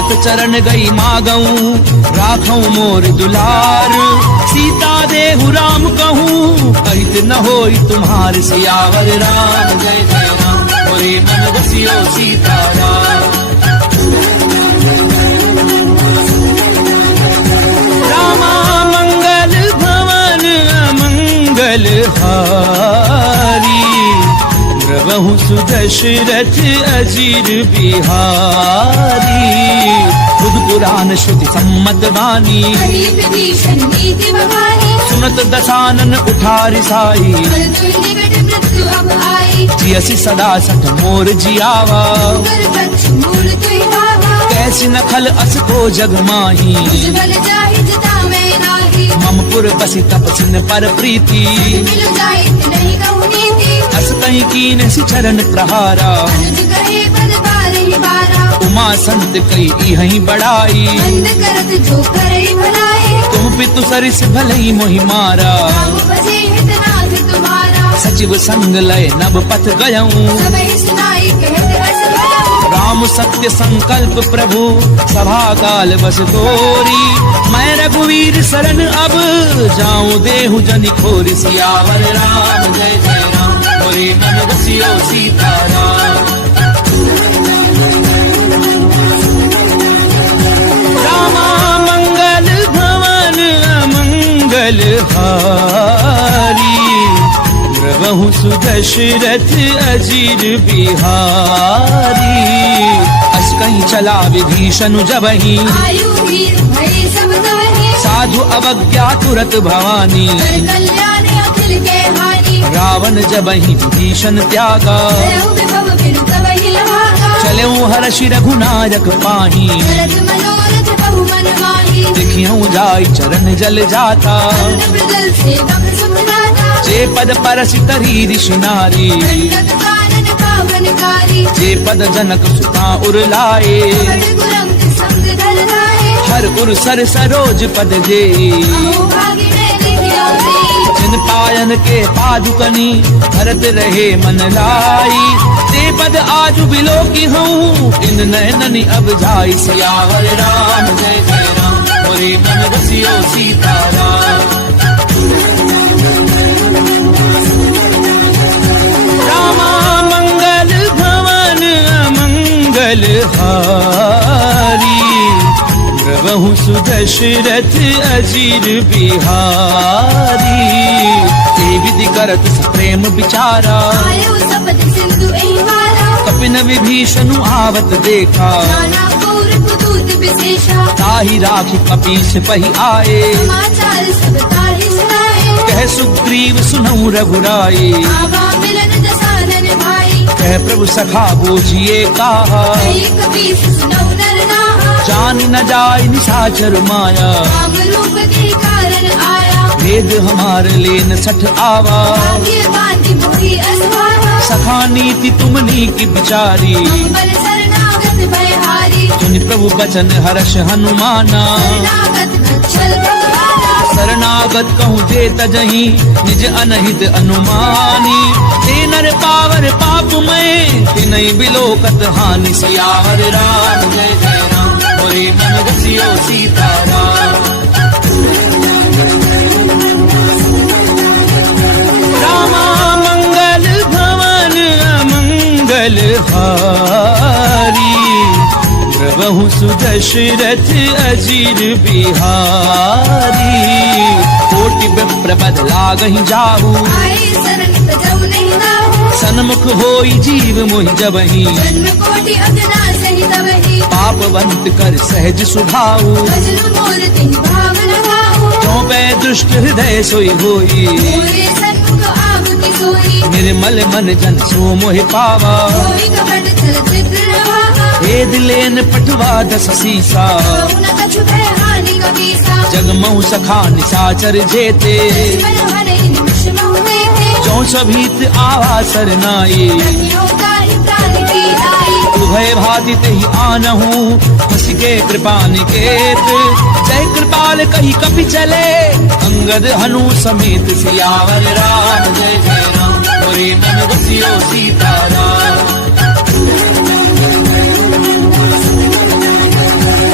हाथ चरण गई मागऊं राखऊं मोर दुलार। सीता देहु राम कहूँ कहित न होई तुम्हार। सियावर राम जय जय राम मोरे मन बसियो सीताराम। रामा मंगल भवन अमंगल हारी। प्रभु सुदशरथ अजीर बिहारी। खुद पुराण श्रुति सम्मत वाणी कही विभीषण नीति बखानी। सुनत दशानन उठारि साई। मृत्यु निकट मृत्यु अब आई। जियसि सदा सठ मोर जियावा। कर वृक्ष मूल तुई भावा। कैसी नखल अस को जग माही। मुझ बल जाहि जिता मैं नाही। मम पुर बसि तपसिन पर प्रीति। मिल जाहि नहीं कहूँ नीति। अस कहीं कीन सि चरण प्रहारा। अनुज कहे पद बारहि बारा। उमा संत कई इहहि बड़ाई। बंद करत जो करहि भलाई। तुम पितु सरिस भलई मोहि मारा। राम बजे हित नाथ तुम्हारा। सचिव संग लय नभ पथ गयऊं। सबहि सुनाई कहत हस भयऊं। राम सत्य संकल्प प्रभु सभा काल बस तोरी। मैं रघुवीर शरण अब जाऊं देहु जनि खोरि। सियावर राम जय जय राम मोरे मन बसियो सीताराम। रामा मंगल भवन अमंगल हारी। प्रभु सुदशरथ अजीर बिहारी। अस कहीं चला विभीषण जबहि। आयु वीर भय सब तवहि। साधु अवज्ञा तुरत भवानी। कर कल्याण अखिल के हानि। रावण जबहि विभीषण त्यागा। भयउ विभव बिनु तवहि लभागा। चलऊं हर्षि रघुनायक पाही। भरत मनोरथ बहु मन माही। देखियूं जाई चरण जल जाता। अन्न मृदल सेवक सुख दाता। जे पद परसि तरी ऋषि नारी। दंडक कानन पावनकारी। जे पद जनक सुता उरलाए। बड़ गुरंग संग धर लाए। हर उर सर सरोज पद जे। अहो भागी मैं देखियो से। जिन पायन के पादुकनी भरत रहे मन लाई। ते पद आजु बिलो की हूँ इन नैननि अब जाई। सियावर राम जय जय राम मोरे मन बसियो सीताराम। रामा मंगल भवन अमंगल हारी। प्रभु सुदशरथ अजीर बिहारी। ते विधि करत प्रेम विचारा। आयु सपद सिंधु एहि वारा। कपिन विभीषण आवत देखा। नाना पौर पुतूत विशेषा। ताहि राखि कपीस पहि आए। समाचार सब ताहि सुनाए। कह सुग्रीव सुनऊ रघुराई। आवा मिलन दसानन भाई। कह प्रभु सखा बूझिए काहा। कही कपीस सुनऊ नर नाहा। जान न जाय निशाचर माया। राम रूप के कारण आया। वेद हमार लेन सठ आवा। भाग्य बांधि मोहि असवारा। सखा नीति तुमनी की बिचारी। बल शरणागत भयहारी। सुनि प्रभु बचन हर्ष हनुमाना। शरणागत वत्सल भगवाना। शरणागत कहूँ जे तजहि निज अनहित अनुमानी। ते नर पावर पाप में तिनहि बिलोकत हानि। सियावर राम जय जय राम मोरे मन बसियो सीताराम। रामा मंगल भवन अमंगल हारी। प्रभु सुदशरथ अजीर बिहारी। कोटि विप्र पद लागहि जाहू। आए शरण तजौ नहीं नाहु। सन्मुख होई जीव मोहि जबहि। जन्म कोटि अगना सहि तवहि। पापवंत कर सहज सुभाऊ। भजनु मोर तिहि भावन भाऊ। क्यों पै दुष्ट हृदय सोई होई। मोरे सन्मुख आहुति सोई। निर्मल मन जन सो मोहि पावा। कोई कपट छल चित्र नभावा। वेद लेन पठवा दस सीसा। कहु न कछु भय हानि कबीसा। जगमऊ सखा निशाचर जेते। मन हरहि निमिष महु देते। जो सभीत आवा सरनाई। रखियो ताहि प्राण की आई। उभय भाति तेहि आनहु हंस के कृपा निकेत। जय कृपाल कही कपि चले अंगद हनु समेत। सियावर राम जय जय राम मोरे मन बसियो सीताराम।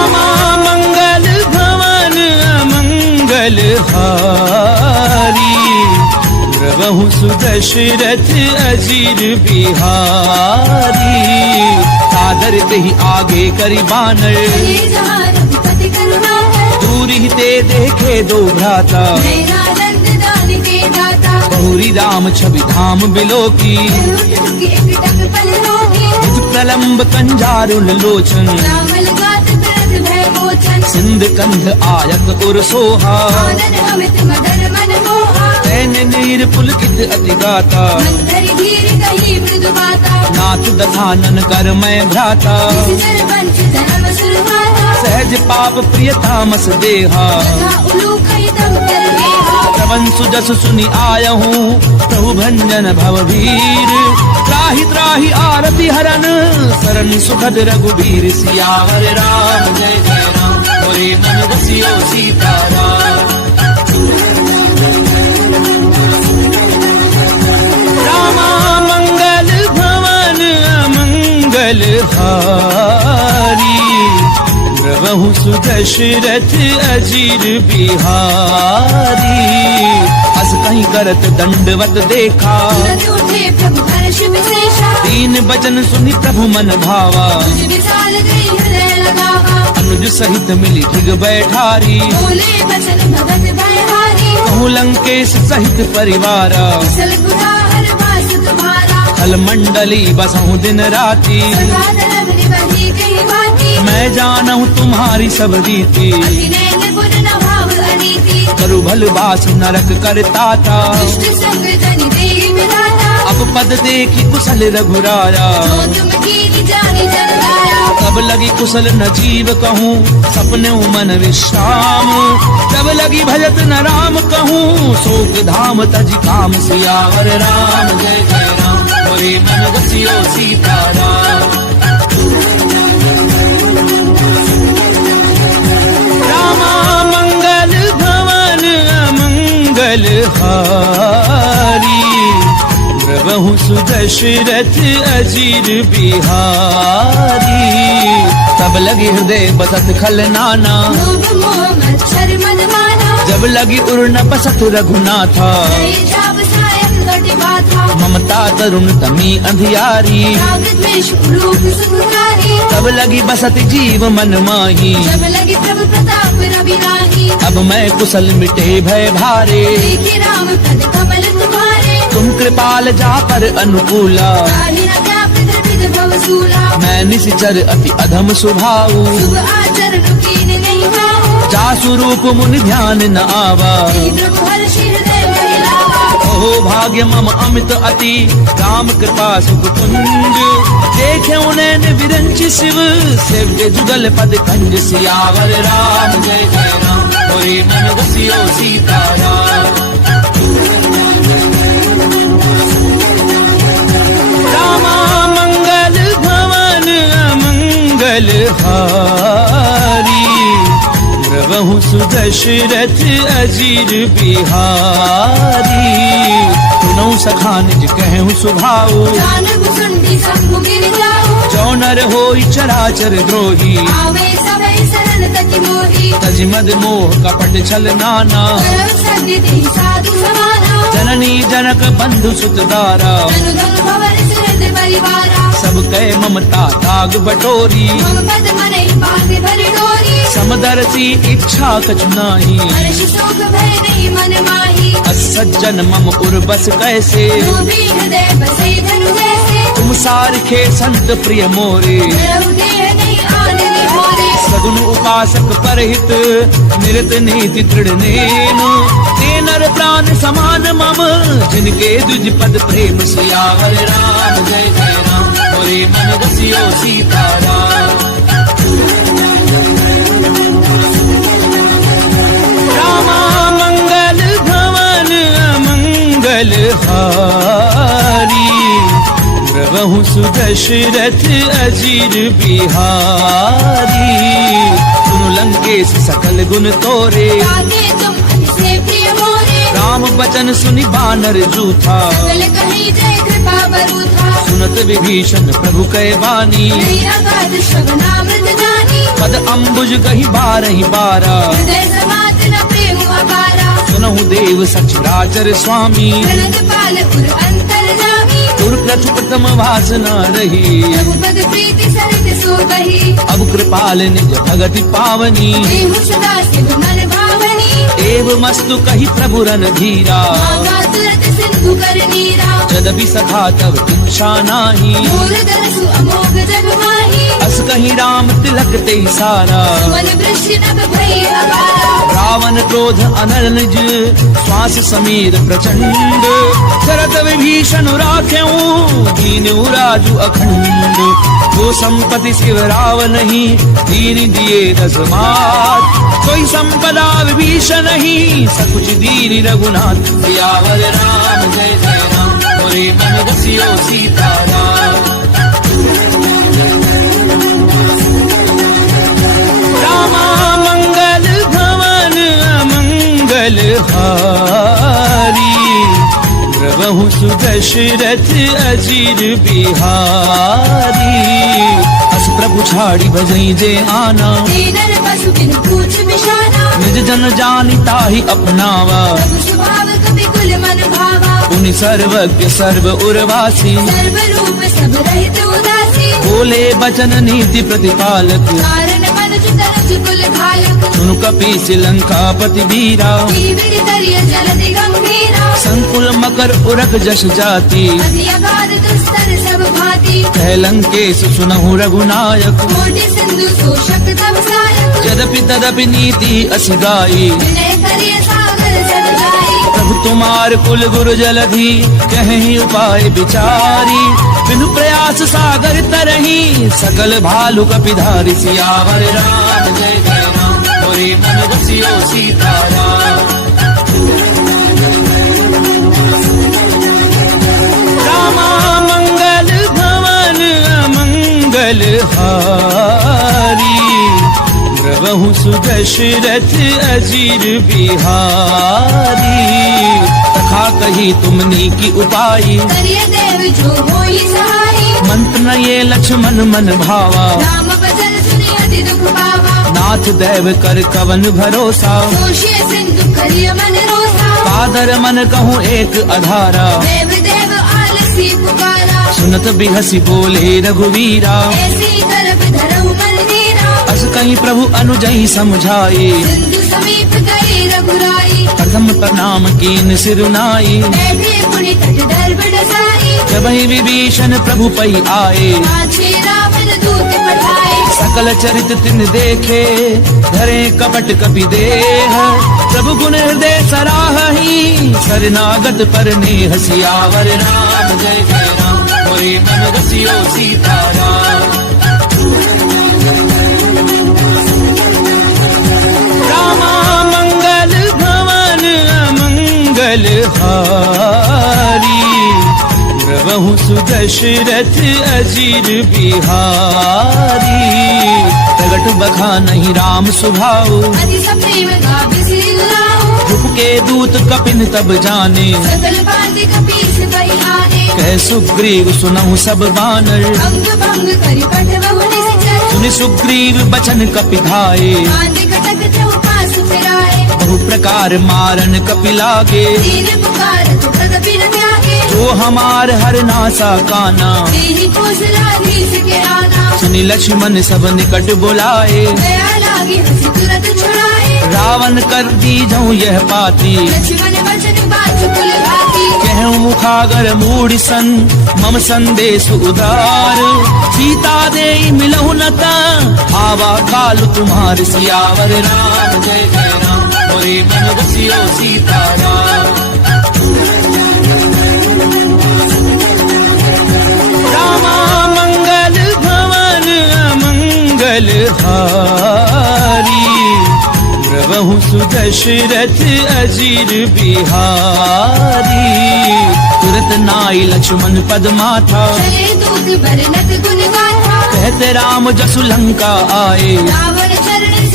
रामा मंगल भवन अमंगल हारी, प्रभु सुदशरथ अजीर बिहारी। सादर ते ही आगे करी बानर, ये जहाँ रघुपति करुणाकर, दूर ही ते देखे दो भ्राता। नयनानंद दान के दाता, बहुरी राम छवि धाम बिलो की, उठ एक टक पल रोगी। प्रलम्ब कंजारुल लोचन, राम लगात तुरंत भय मोचन, सिंध कंध आयत उर सोहा। आनन अमित मदन मन मोहा, नैन नीर पुलकित अति गाता। मंदर धीर कही मृदु बाता, नाथ दधानन कर मैं भ्राता। जर वंश धर्म सुरवाता, सहज पाप प्रिय तामस देहा। तथा उलूक तब कर गेहा। श्रवण सुजस सुनि आयहूँ, प्रभु भंजन भव वीर। त्राहि त्राहि आरति हरन, शरण सुखद रघुबीर। सियावर राम जय जय राम, मोरे मन बसियो सीताराम। रामा मंगल भवन अमंगल हारी, प्रभु सुदशरथ अजीर बिहारी। अस कहीं करत दंडवत देखा, तुरंत उठे प्रभु हर्ष विशेषा, दीन बचन सुनि प्रभु मन भावा। तुझ विशाल गई हृदय लगावा, अनुज सहित मिली ठिग बैठारी। बोले बचन भगत भयहारी। कहूँ लंकेश सहित परिवारा, कुशल पुराहर वास तुम्हारा, हल मंडली बसहूँ दिन राती। सदा धर्म निवही कही बाती, मैं जानहूँ तुम्हारी सब रीति। अति नैन गुण न भाव अनीति, करु भल बास नरक करताता। दुष्ट संग जनि देहि विधाता, अब पद देखी कुशल रघुराया। जो तुम कीनी जानि जन गाया। तब लगी कुशल न जीव कहूँ, सपने मन विश्राम। तब लगी भजत न राम कहूँ, शोक धाम तज काम। सियावर राम जय जय राम, मोरे मन बसियो सीताराम। रामा मंगल भवन अमंगल हारी, प्रभु सुदशरथ अजीर बिहारी। तब लगी हृदय बसत खल नाना, लोभ मोह मच्छर मद माना, जब लगी उर न बसत रघुनाथा। जय जाप सायक घट बाधा, ममता तरुण तमी अंधियारी। राग द्वेष उलूक सुखकारी, तब लगी बसत जीव मन माही। जब लगे प्रभु प्रताप रवि राही। अब मैं कुशल मिटे भय भारे, देखे राम पद कमल तुम्हारे, तुम कृपाल जा पर अनुकूला। ताहि न व्याप द्रवित भव सूला, मैं निश्चर अति अधम स्वभाव। शुभ आचरण कीन नहीं भाव, जा स्वरूप मुनि ध्यान न आवा। तेहि प्रभु हर्ष हृदय महिलावा। ओहो भाग्य मम अमित अति, राम कृपा सुख कुंज। देखे उनैन विरंच शिव, सेव्य जुगल पद कंज। सियावर राम जय जय राम, मोरे मन बसियो सीताराम। रामा मंगल भवन अमंगल हारी, प्रभु सुदशरथ अजीर बिहारी। सुनौ सखा निज कहूँ सुभाऊ, जान भुसुंडी शंभु गिर जाऊ। जो नर होई चराचर द्रोही। आवे सभै शरण तति मोही, तज मद मोह कपट छल नाना। करव सद्य तेहि साधु समाना। जननी जनक बंधु सुत दारा, धन धन भवन सुरत परिवारा। सब कह ममता ताग बटोरी। मम पद मनहि बांधे भरि डोरी, समदर्शी इच्छा कछु नाही। हर्ष शोक भय नहीं मन माही। असज्जन मम उर बस कैसे, लोभी हृदय बसई धनु जैसे। तुम सारखे संत प्रिय मोरे। द्रव देह नहीं आन निहोरे, सगुन उपासक परहित, निरत नीति दृढ़ नेम। ते नर प्राण समान मम, जिनके दुज पद प्रेम। सियावर राम जय जय राम, मोरे मन बसियो सीताराम। रामा मंगल भवन अमंगल हारी, प्रभु सुदशरथ अजीर बिहारी। सुनु लंकेश सकल गुण तोरे, ताके तुम अति से प्रिय मोरे। राम बचन वचन सुनि बानर जूथा, सकल कहीं जय कृपा बरूथा। सुनत विभीषण प्रभु कहे बानी, नहीं अगाध श्रवणामृत जानी। पद अम्बुज कही बारहि बारा, हृदय समात न प्रेम अपारा। सुनहु देव सचराचर स्वामी, प्रणत पाल उर अंतर जामी। तुर प्रथु प्रथम वासना रही, रघुपद प्रीति सरित सो कही। अब कृपाल निज भगति पावनी, देहु सदा शिव मन भावनी। एवमस्तु कही प्रभु रन धीरा, मांगा तुरत सिंधु कर नीरा। यद्यपि सखा तब इच्छा नाही, मोर दरसु अमोघ जग माही। अस कहीं राम तिलक ते सारा, मन वृष्टि नभ भई अपारा। रावण क्रोध अनल निज, श्वास समीर प्रचंड, शरद विभीषण राख्यऊ, दीनऊ राजु अखंड। जो संपत्ति शिव रावण ही, दीन दिए दस मात। कोई संपदा विभीषण ही, सकुच दीन रघुनाथ। सियावर राम जय जय राम, मोरे मन बसियो सीताराम। रामा मंगल भवन अमंगल हारी, प्रभु सुदशरथ अजीर बिहारी। अस प्रभु छाड़ी भजई जे आना, दीनर पशु बिन पूछ बिशाना। निज जन जानि ताहि अपनावा, प्रभु स्वभाव कपि कुल मन भावा। पुनि सर्वज्ञ सर्व उर्वासी, सर्व रूप सब रहित उदासी। बोले बचन नीति प्रतिपालक, कारण मन चित कुल घायक। सुनु कपीस लंकापति वीरा, वीर दरिय जलधि गंभीरा। संकुल मकर उरग जस जाति, अति अगाध दुस्तर सब भांति। कह लंकेश सुनहु रघुनायक। कोटि सिंधु शोषक तब सायक। यद्यपि तदपि नीति असि गाई, विनय करिय सागर जल जाई। प्रभु तुम्हार कुल गुरु जलधि, कहीं उपाय विचारी। बिनु प्रयास सागर तरही, सकल भालु कपिधारी। सियावर राम जय जय राम, मोरे मन बसियो सीताराम। रामा मंगल भवन अमंगल हारी, प्रभु सुदशरथ अजीर बिहारी। तथा कही तुमने की उपाई, करिय देव जो होई सहाई। मंत्र न ये लक्ष्मण मन भावा, राम बचन सुनि अति दुख पावा। नाथ देव कर कवन भरोसा, दोषी सिंधु करिय मन रोसा। कादर मन कहूँ एक अधारा, देव देव आलसी पुकारा। सुनत बिहसी बोले रघुवीरा। ऐसी करब धरऊ मन धीरा। अस कहीं प्रभु अनुजई समझाए, सिंधु समीप गई रघुराई। प्रथम प्रणाम कीन सिरुनाई। बैठे पुनि तट दर्भ डसाई। जब ही विभीषण प्रभु पई आए, पाछे रावण दूत पठाए। सकल चरित तिन देखे, धरे कपट कपि देह। प्रभु गुण हृदय सराहहि, शरणागत पर नेह। सियावर राम जय जय राम, मोरे मन बसियो सीताराम। रामा मंगल भवन अमंगल हारी, प्रभु सुदशरथ अजीर बिहारी। प्रगट बखा नहीं राम सुभाऊ, अति सप्रेम गाभि श्री गुलाऊ। रूप के दूत कपिन तब जाने, सकल भांति कपीस परिहारे। कह सुग्रीव सुनहु सब बानर। अंग भंग करि पठ बहु निश्चर। सुनि सुग्रीव बचन कपि धाये, आंधि कटक चौपास फिराए। बहु प्रकार मारन कपि लागे। दीन पुकारत तदपि न त्यागे। जो हमार हर नासा काना, देहि कौशलाधीश के आना। सुनि लक्ष्मण सब निकट बुलाए। दया लागे हंसी तुरंत छुड़ाए। रावण कर दीजहु यह पाती, लक्ष्मण वचन बाजु कुल भाती। कहूँ मुखागर मूढ़ सन, मम संदेश उदार। सीता दे मिलहु नता, आवा काल तुम्हार। सियावर राम जय जय राम, मोरे मन बसियो सीताराम। रामा मंगल भवन अमंगल हारी, प्रभु सुदशरथ अजीर बिहारी। तुरत नाई लक्ष्मण पद माथा, चले दूत बरनत गुण गाथा। कहते राम जसु लंका आए। रावण चरण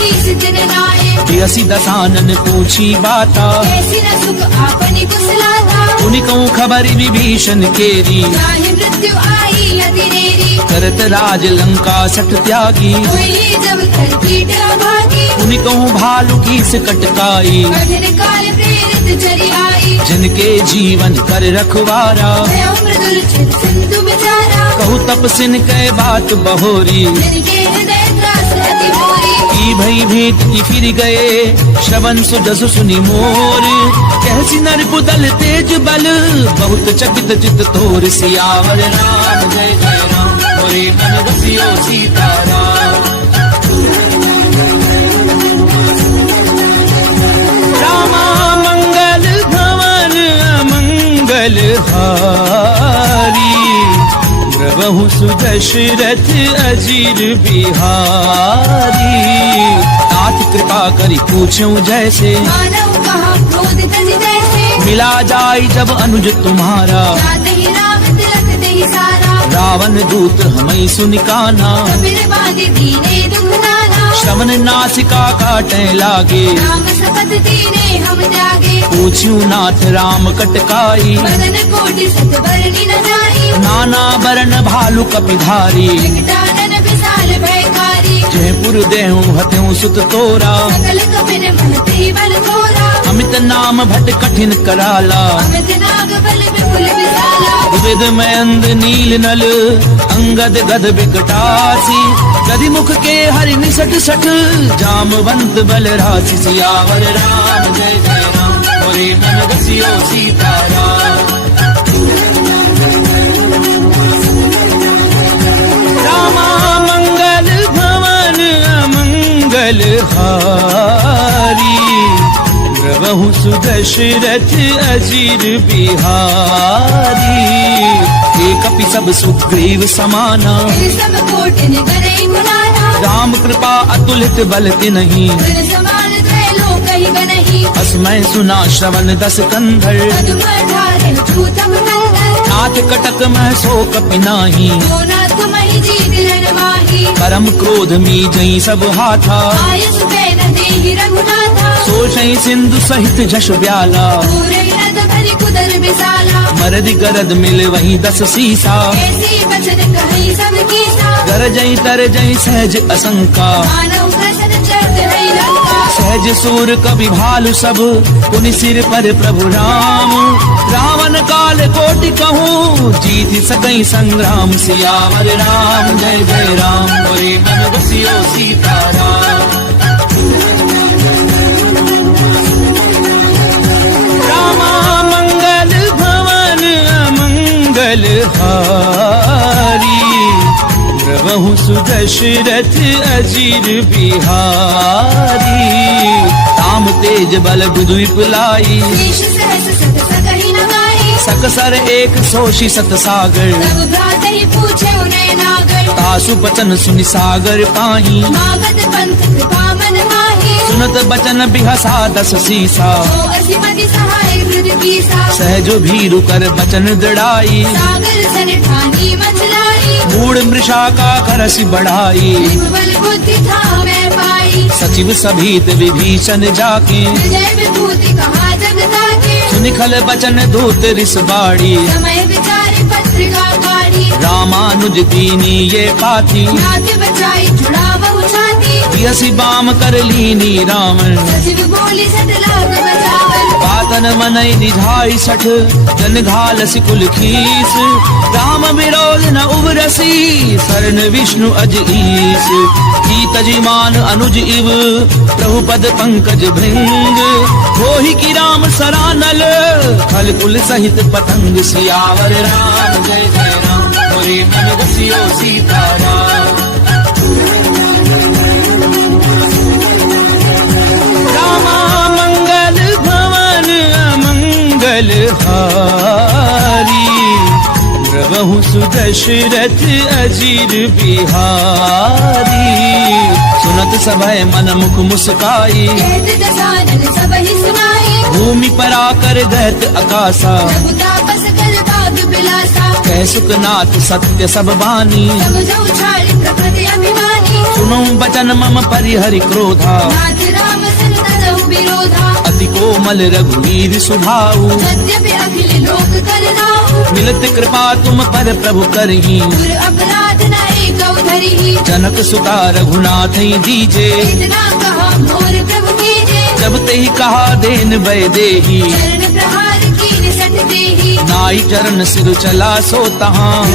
द्वारकाधीश जिन लाए, बियसी दसानन पूछी बाता, कैसी न सुख आपने कुशलाता, उनि कहूँ खबर विभीषण केरी, चाहे मृत्यु आई अतिरेरी, करत राज लंका सठ त्यागी, हुई जब कर कीट अभागी, उनि कहूँ भालू की से कटकाई, कठिन काल प्रेरित चली आई, जिनके जीवन कर रखवारा, भयो मृदुल चित सिंधु बिचारा, कहूँ तपसिन कै बात बहोरी, जिनके हृदय त्रास अति मोरी, की भई भेंट की फिर गए, श्रवण सुजसु सुनि मोर, कहसी नर कुदल तेज बल, बहुत चकित चित तोर, सियावर राम जय जय राम, मोरे मन रसियो सीताराम। रामा मंगल भवन अमंगल हारी, प्रभु सुदशरथ अजीर बिहारी, तात कृपा करी पूछूं जैसे, मानव कहा क्रोध तज जैसे, मिला जाय जब अनुज तुम्हारा, जाते ही राम तिलक दे सारा, रावण दूत हमें सुनिकाना, फिर बांधे दीने दुख नाना, श्रवण नासिका काटे लागे, राम शपथ दीने हम त्यागे, पूछ्यूं नाथ राम कटकाई, बदन कोटि सत बरनी न जाई, नाना बरन भालु कपिधारी, विकटानन विशाल भयकारी, जयपुर देहूं हत्यूं सुत तोरा, सकल कपिन मन ते बल थोरा, अमित नाम भट कठिन कराला, अमित नाग बल विपुल विशाला, विविध मयंद नील नल, अंगद गद बिकटासी, गदि मुख के हरि निसट सठ, जामवंत बल राशि, सियावर राम जय जय राम, मोरे मन रसियो सीताराम। रामा मंगल भवन अमंगल हारी, प्रभु सुदशरथ अजीर बिहारी, एक कपि सब सुग्रीव समाना, फिर सब कोटि ने करे गुनाना, राम कृपा अतुलित बल तिन्हि, फिर समान त्रैलोक ही बनहि, असमय सुना श्रवण दस कंधर, पदुम ढारे छूतम कंधर, नाथ कटक मह सो कपि नाही, जो नाथ महि जीत रण माही, परम क्रोध मी जई सब हाथा, आयस बैन देहि रघुनाथा, सोचई सिंधु सहित जश ब्याला, पूरे नद भरि कुदर विशाला, मरदि गरद मिल वही दस सीसा, ऐसी बचन कहि सब कीसा, गरजई तरजई सहज असंका, मानव प्रसन्न चरत है लंका, सहज सूर कवि भालु सब, पुनि सिर पर प्रभु राम, रावण काल कोटि कहूँ, जीत सकई संग्राम, सियावर राम जय जय राम, मोरे मन बसियो सीताराम। रामा मंगल भवन अमंगल हारी, प्रभु सुदशरथ अजीर बिहारी, राम तेज बल बुधु विपुलाई, शेष सहस सत सकहि न गाई, सकसर एक सोषि सत सागर, तब भ्राते ही पूछे उन्हें नागर, तासु बचन सुनि सागर पाही, मागध पंथ कृपा मन माही, सुनत बचन बिहसा दस सीसा, जो असिमति सहाय हृदय कीसा, सहजो भीरु कर बचन दृढ़ाई, सागर सन ठानी मचलाई, मूढ़ मृषा का करसि बढ़ाई, बल बुद्धि था मैं पाई, सचिव सभीत विभीषण जाके, विजय विभूति कहा जगता के, सुनिखल बचन दूत रिस बाड़ी, समय विचारे पत्रिका काढ़ी, रामानुज दीनी ये पाती, नाथ बचाई छुड़ा बहु छाती, बियसी बाम कर लीनी रावण, सचिव बोली सत लाख बचावन, पातन मनई निधाई सठ, जन घालसि कुल खीस, राम विरोध न उबरसी, शरण विष्णु अज ईस, की तजिमान अनुज इव, प्रभु पद पंकज भृंग, मोहि की राम सरानल, खल कुल सहित पतंग, सियावर राम जय जय राम, मोरे मन रसियो सीताराम। रामा मंगल भवन अमंगल हारी, प्रभु सुदशरथ अजीर बिहारी, सुनत सभय मन मुख मुस्काई, कहत दसानन सब ही सुनाई, भूमि पर आकर गहत आकाशा, प्रभु तापस कर बाग विलासा कह सुखनाथ सत्य सब बानी सब जो छाड़ी प्रकृति अभिमानी सुनो बचन मम परिहरि क्रोधा नाथ राम सन तजहु विरोधा अति कोमल रघुवीर सुभाऊ यद्यपि अखिल लोक कर राहु मिलत कृपा तुम पर प्रभु करही दूर अपराध न एकौ धरिहि जनक सुता रघुनाथ दीजे इतना कहा मोर प्रभु कीजे जब तेहि कहा देन भय देही चरण प्रहार कीन सट देहि नाई चरण सिर चला सो तहाँ